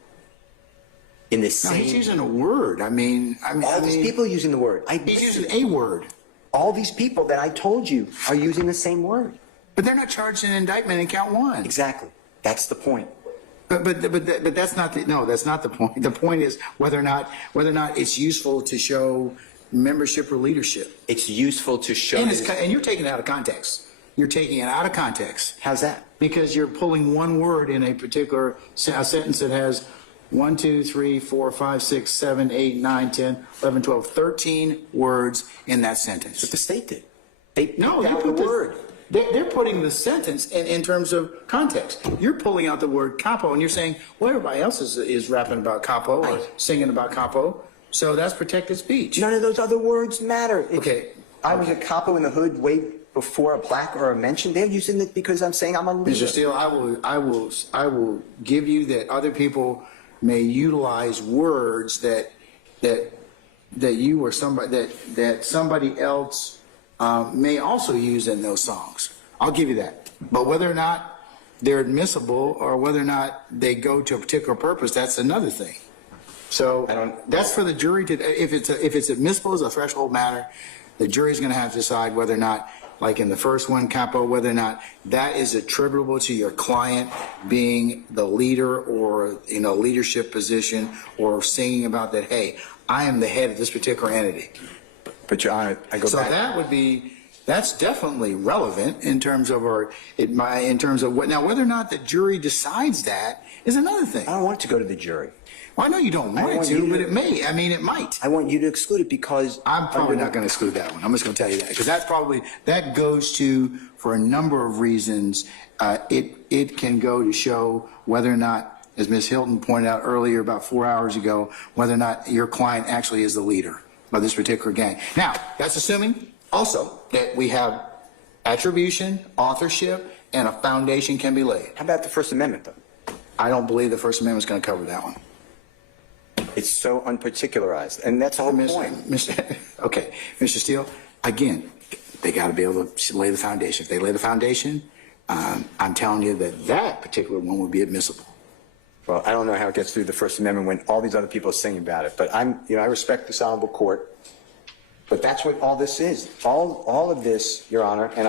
In the same... No, he's using a word. All these people are using the word. He's using a word. All these people that I told you are using the same word. But they're not charged in indictment in count one. Exactly. That's the point. But that's not that's not the point. The point is whether or not it's useful to show membership or leadership. It's useful to show. And you're taking it out of context. You're taking it out of context. How's that? Because you're pulling one word in a particular sentence that has 1, 2, 3, 4, 5, 6, 7, 8, 9, 10, 11, 12, 13 words in that sentence. But the state did. You put the word. They're putting the sentence in terms of context. You're pulling out the word capo and you're saying, well, everybody else is rapping about capo or singing about capo, so that's protected speech. None of those other words matter. Okay. I was a capo in the hood way before a plaque or a mention. They're using it because I'm saying I'm a leader. Mr. Steele, I will give you that other people may utilize words that you or somebody that somebody else may also use in those songs. I'll give you that. But whether or not they're admissible or whether or not they go to a particular purpose, that's another thing. So that's for the jury to, if it's admissible as a threshold matter, the jury's going to have to decide whether or not, like in the first one, capo, whether or not that is attributable to your client being the leader or leadership position or singing about that, hey, I am the head of this particular entity. But Your Honor, I go back. That's definitely relevant in terms of what. Now, whether or not the jury decides that is another thing. I don't want it to go to the jury. Well, I know you don't want it to, but it may. It might. I want you to exclude it because I'm probably not going to exclude that one. I'm just going to tell you that because that goes to, for a number of reasons, it can go to show whether or not, as Ms. Hilton pointed out earlier about 4 hours ago, whether or not your client actually is the leader of this particular gang. Now, that's assuming also that we have attribution, authorship, and a foundation can be laid. How about the First Amendment, though? I don't believe the First Amendment's going to cover that one. It's so unparticularized, and that's the whole point. Okay, Mr. Steele, again, they got to be able to lay the foundation. If they lay the foundation, I'm telling you that that particular one would be admissible. Well, I don't know how it gets through the First Amendment when all these other people are singing about it, but I respect this honorable court, but that's what all this is. All of this, Your Honor, and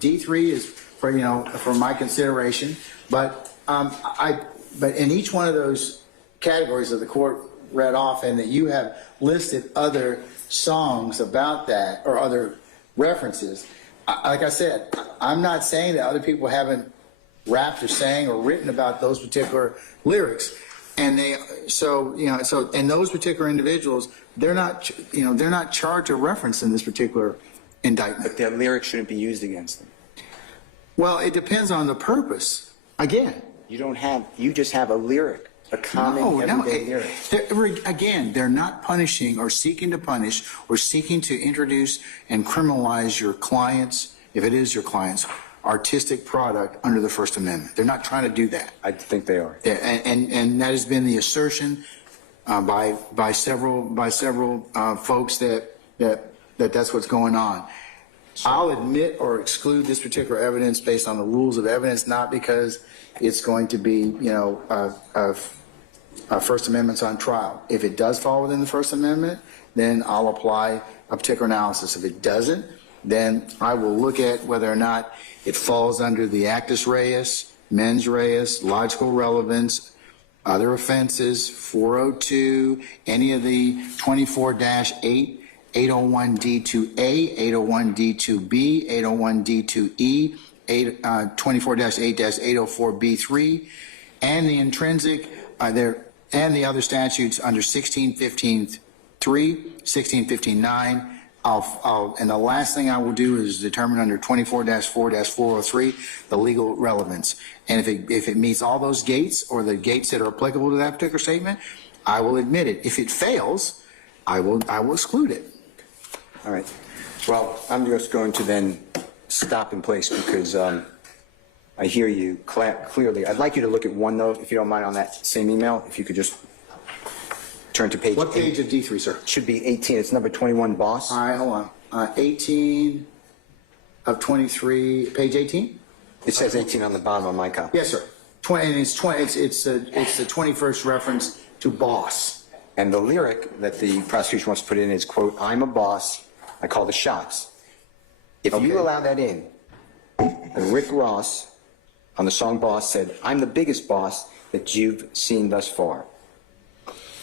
D3 is for my consideration, but in each one of those categories that the court read off and that you have listed other songs about that or other references, like I said, I'm not saying that other people haven't rapped or sang or written about those particular lyrics, and and those particular individuals, they're not charged or referenced in this particular indictment. but their lyrics shouldn't be used against them. Well, it depends on the purpose. Again, You just have a lyric, a common everyday lyric. Again, they're not punishing or seeking to punish or seeking to introduce and criminalize your client's, if it is your client's, artistic product under the First Amendment. They're not trying to do that. I think they are. And that has been the assertion by several folks that's what's going on. I'll admit or exclude this particular evidence based on the rules of evidence, not because it's going to be, First Amendment's on trial. If it does fall within the First Amendment, then I'll apply a particular analysis. If it doesn't, then I will look at whether or not it falls under the actus reus, mens reus, logical relevance, other offenses, 402, any of the 24-8, 801D2A, 801D2B, 801D2E, 24-8-804B3, and the intrinsic, and the other statutes under 1615.3, 1615.9. And the last thing I will do is determine under 24-4-403 the legal relevance. And if it meets all those gates or the gates that are applicable to that particular statement, I will admit it. If it fails, I will exclude it. All right. Well, I'm just going to then stop in place because I hear you clearly. I'd like you to look at one note, if you don't mind, on that same email. If you could just turn to page What page of D3, sir? It should be 18. It's number 21, boss. All right, hold on. 18 of 23, page 18? It says 18 on the bottom of my copy. Yes, sir. 20, and it's the 21st reference to boss. And the lyric that the prosecution wants to put in is, quote, "I'm a boss, I call the shots." If you allow that in, and Rick Ross on the song Boss said, "I'm the biggest boss that you've seen thus far."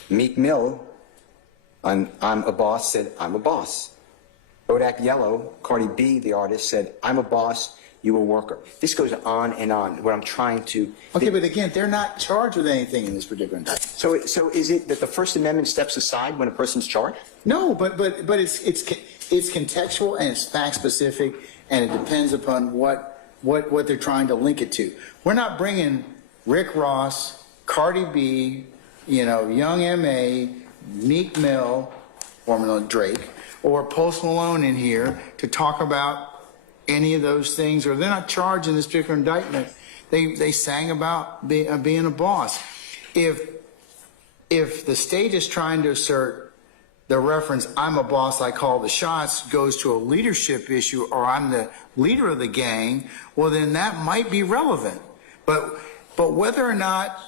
Meek Mill on "I'm a Boss" said, "I'm a boss." Bodak Yellow, Cardi B, the artist, said, "I'm a boss, you a worker." This goes on and on. What I'm trying to... Okay, but again, they're not charged with anything in this particular indictment. So is it that the First Amendment steps aside when a person's charged? No, but it's contextual and it's fact specific, and it depends upon what they're trying to link it to. We're not bringing Rick Ross, Cardi B, Young M.A., Meek Mill, formerly Drake, or Post Malone in here to talk about any of those things, or they're not charged in this particular indictment. They sang about being a boss. If the state is trying to assert the reference, "I'm a boss, I call the shots," goes to a leadership issue, or "I'm the leader of the gang," well, then that might be relevant. But whether or not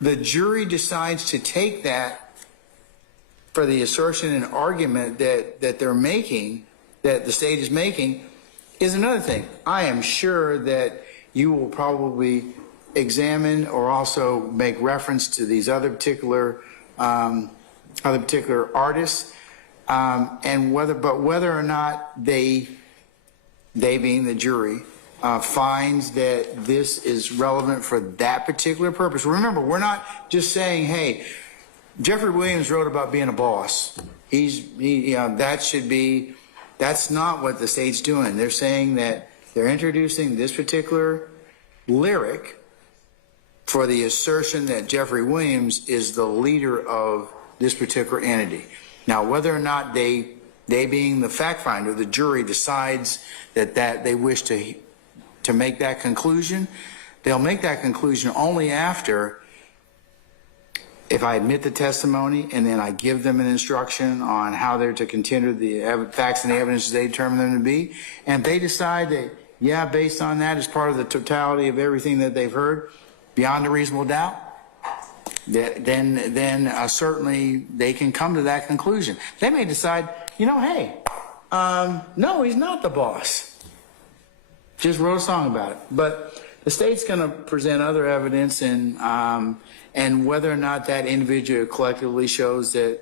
the jury decides to take that for the assertion and argument that they're making, that the state is making, is another thing. I am sure that you will probably examine or also make reference to these other particular artists, and whether or not they being the jury, finds that this is relevant for that particular purpose. Remember, we're not just saying, "Hey, Jeffrey Williams wrote about being a boss. That's not what the state's doing. They're saying that they're introducing this particular lyric for the assertion that Jeffrey Williams is the leader of this particular entity. Now, whether or not they being the fact finder, the jury decides that they wish to make that conclusion, they'll make that conclusion only after, if I admit the testimony and then I give them an instruction on how they're to consider the facts and the evidence they determine them to be, and they decide that, yeah, based on that, as part of the totality of everything that they've heard, beyond a reasonable doubt, then certainly they can come to that conclusion. They may decide, you know, hey, no, he's not the boss. Just wrote a song about it. But the state's going to present other evidence, and whether or not that individual collectively shows that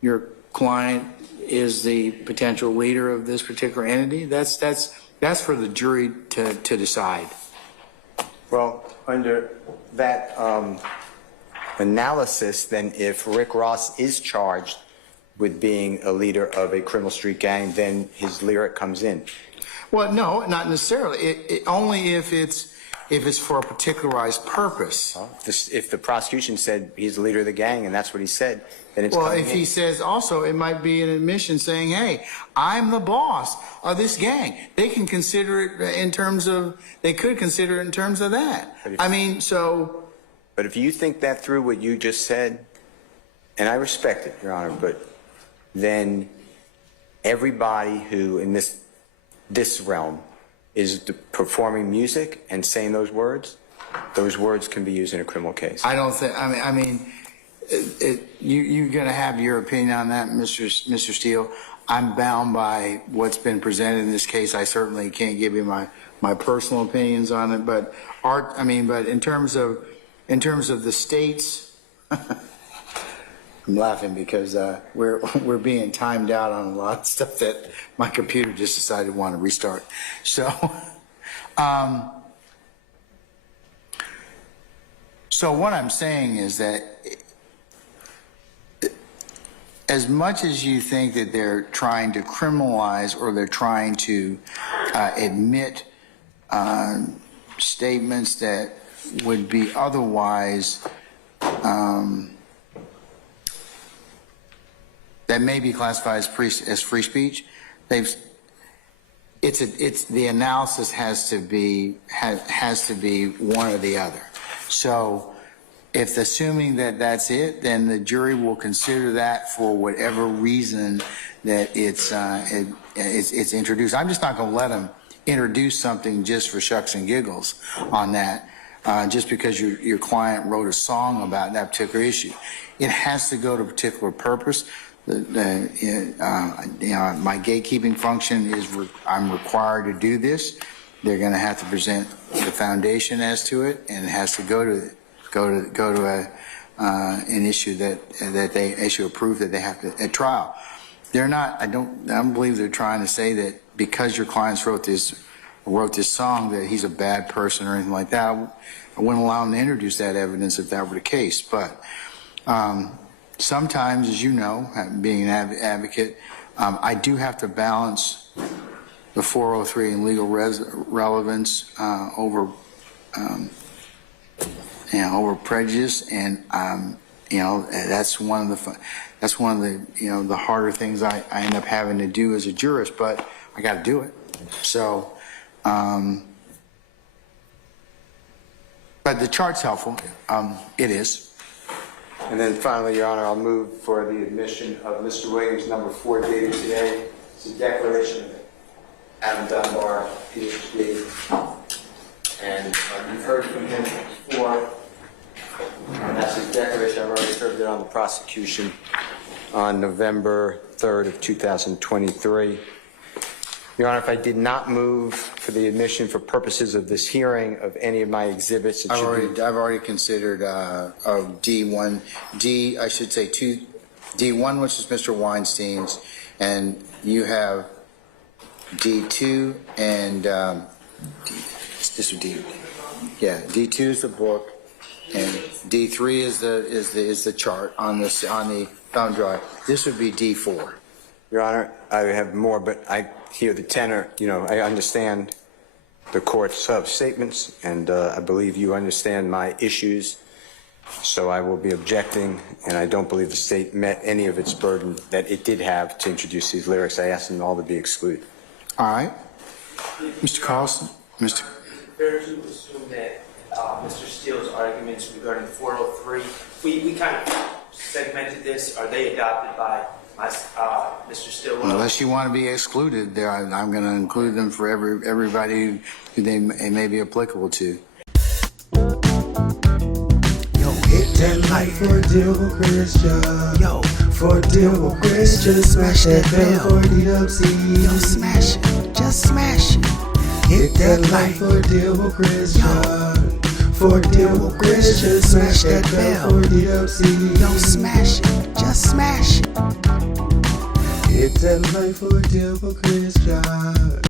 your client is the potential leader of this particular entity, that's for the jury to decide. Well, under that analysis, then if Rick Ross is charged with being a leader of a criminal street gang, then his lyric comes in. Well, no, not necessarily. Only if it's for a particularized purpose. Well, if the prosecution said he's the leader of the gang and that's what he said, then it's Well, coming if in. he says also, it might be an admission saying, hey, I'm the boss of this gang. They can consider it in terms of, they could consider it in terms of that. I mean, so. But if you think that through what you just said, and I respect it, Your Honor, but then everybody who in this realm is performing music and saying those words can be used in a criminal case. I don't think, I mean, you're going to have your opinion on that, Mr. Steele. I'm bound by what's been presented in this case. I certainly can't give you my personal opinions on it, but but in terms of the state's, I'm laughing because we're being timed out on a lot of stuff that my computer just decided to want to restart. So, so what I'm saying is that as much as you think that they're trying to criminalize or they're trying to admit statements that would be otherwise that may be classified as free speech, the analysis has to be one or the other. So if assuming that that's it, then the jury will consider that for whatever reason that it's introduced. I'm just not going to let them introduce something just for shucks and giggles on that, just because your client wrote a song about that particular issue. It has to go to a particular purpose. My gatekeeping function is I'm required to do this. They're going to have to present the foundation as to it, and it has to go to an issue that they issue a proof that they have to at trial. They're not. I don't believe they're trying to say that because your clients wrote this song that he's a bad person or anything like that. I wouldn't allow them to introduce that evidence if that were the case, but. Sometimes, as you know, being an advocate, I do have to balance the 403 and legal relevance over prejudice, and that's one of the the harder things I end up having to do as a jurist, but I got to do it. So, but the chart's helpful. It is. And then finally, Your Honor, I'll move for the admission of Mr. Williams, number 4, dated today. It's a declaration of Adam Dunbar, PhD. And you've heard from him before. And that's his declaration. I've already served it on the prosecution on November 3rd of 2023. Your Honor, if I did not move for the admission for purposes of this hearing of any of my exhibits, I've already considered D1, D1, which is Mr. Weinstein's, and you have D2 and this would D. Yeah, D2 is the book, and D3 is the chart on the thumb drive. This would be D4. Your Honor, I have more, but I hear the tenor. I understand the court's statements, and I believe you understand my issues. So I will be objecting, and I don't believe the state met any of its burden that it did have to introduce these lyrics. I asked them all to be excluded. All right. Mr. Carlson? Mr. Fair to assume that Mr. Steele's arguments regarding 403. We kind of segmented this. Are they adopted by Mr. Steele? Unless you want to be excluded, there I'm going to include them for everybody who they may be applicable to. Hit that like for a deal with Christian. Yo, for a deal with Christian. Smash that bell for DWC. Yo, smash it. Just smash it. Hit that like for a deal with Christian. For a deal with Christian. Smash that bell for DWC. Yo, smash it. Just smash it. Hit that like for a deal with Christian.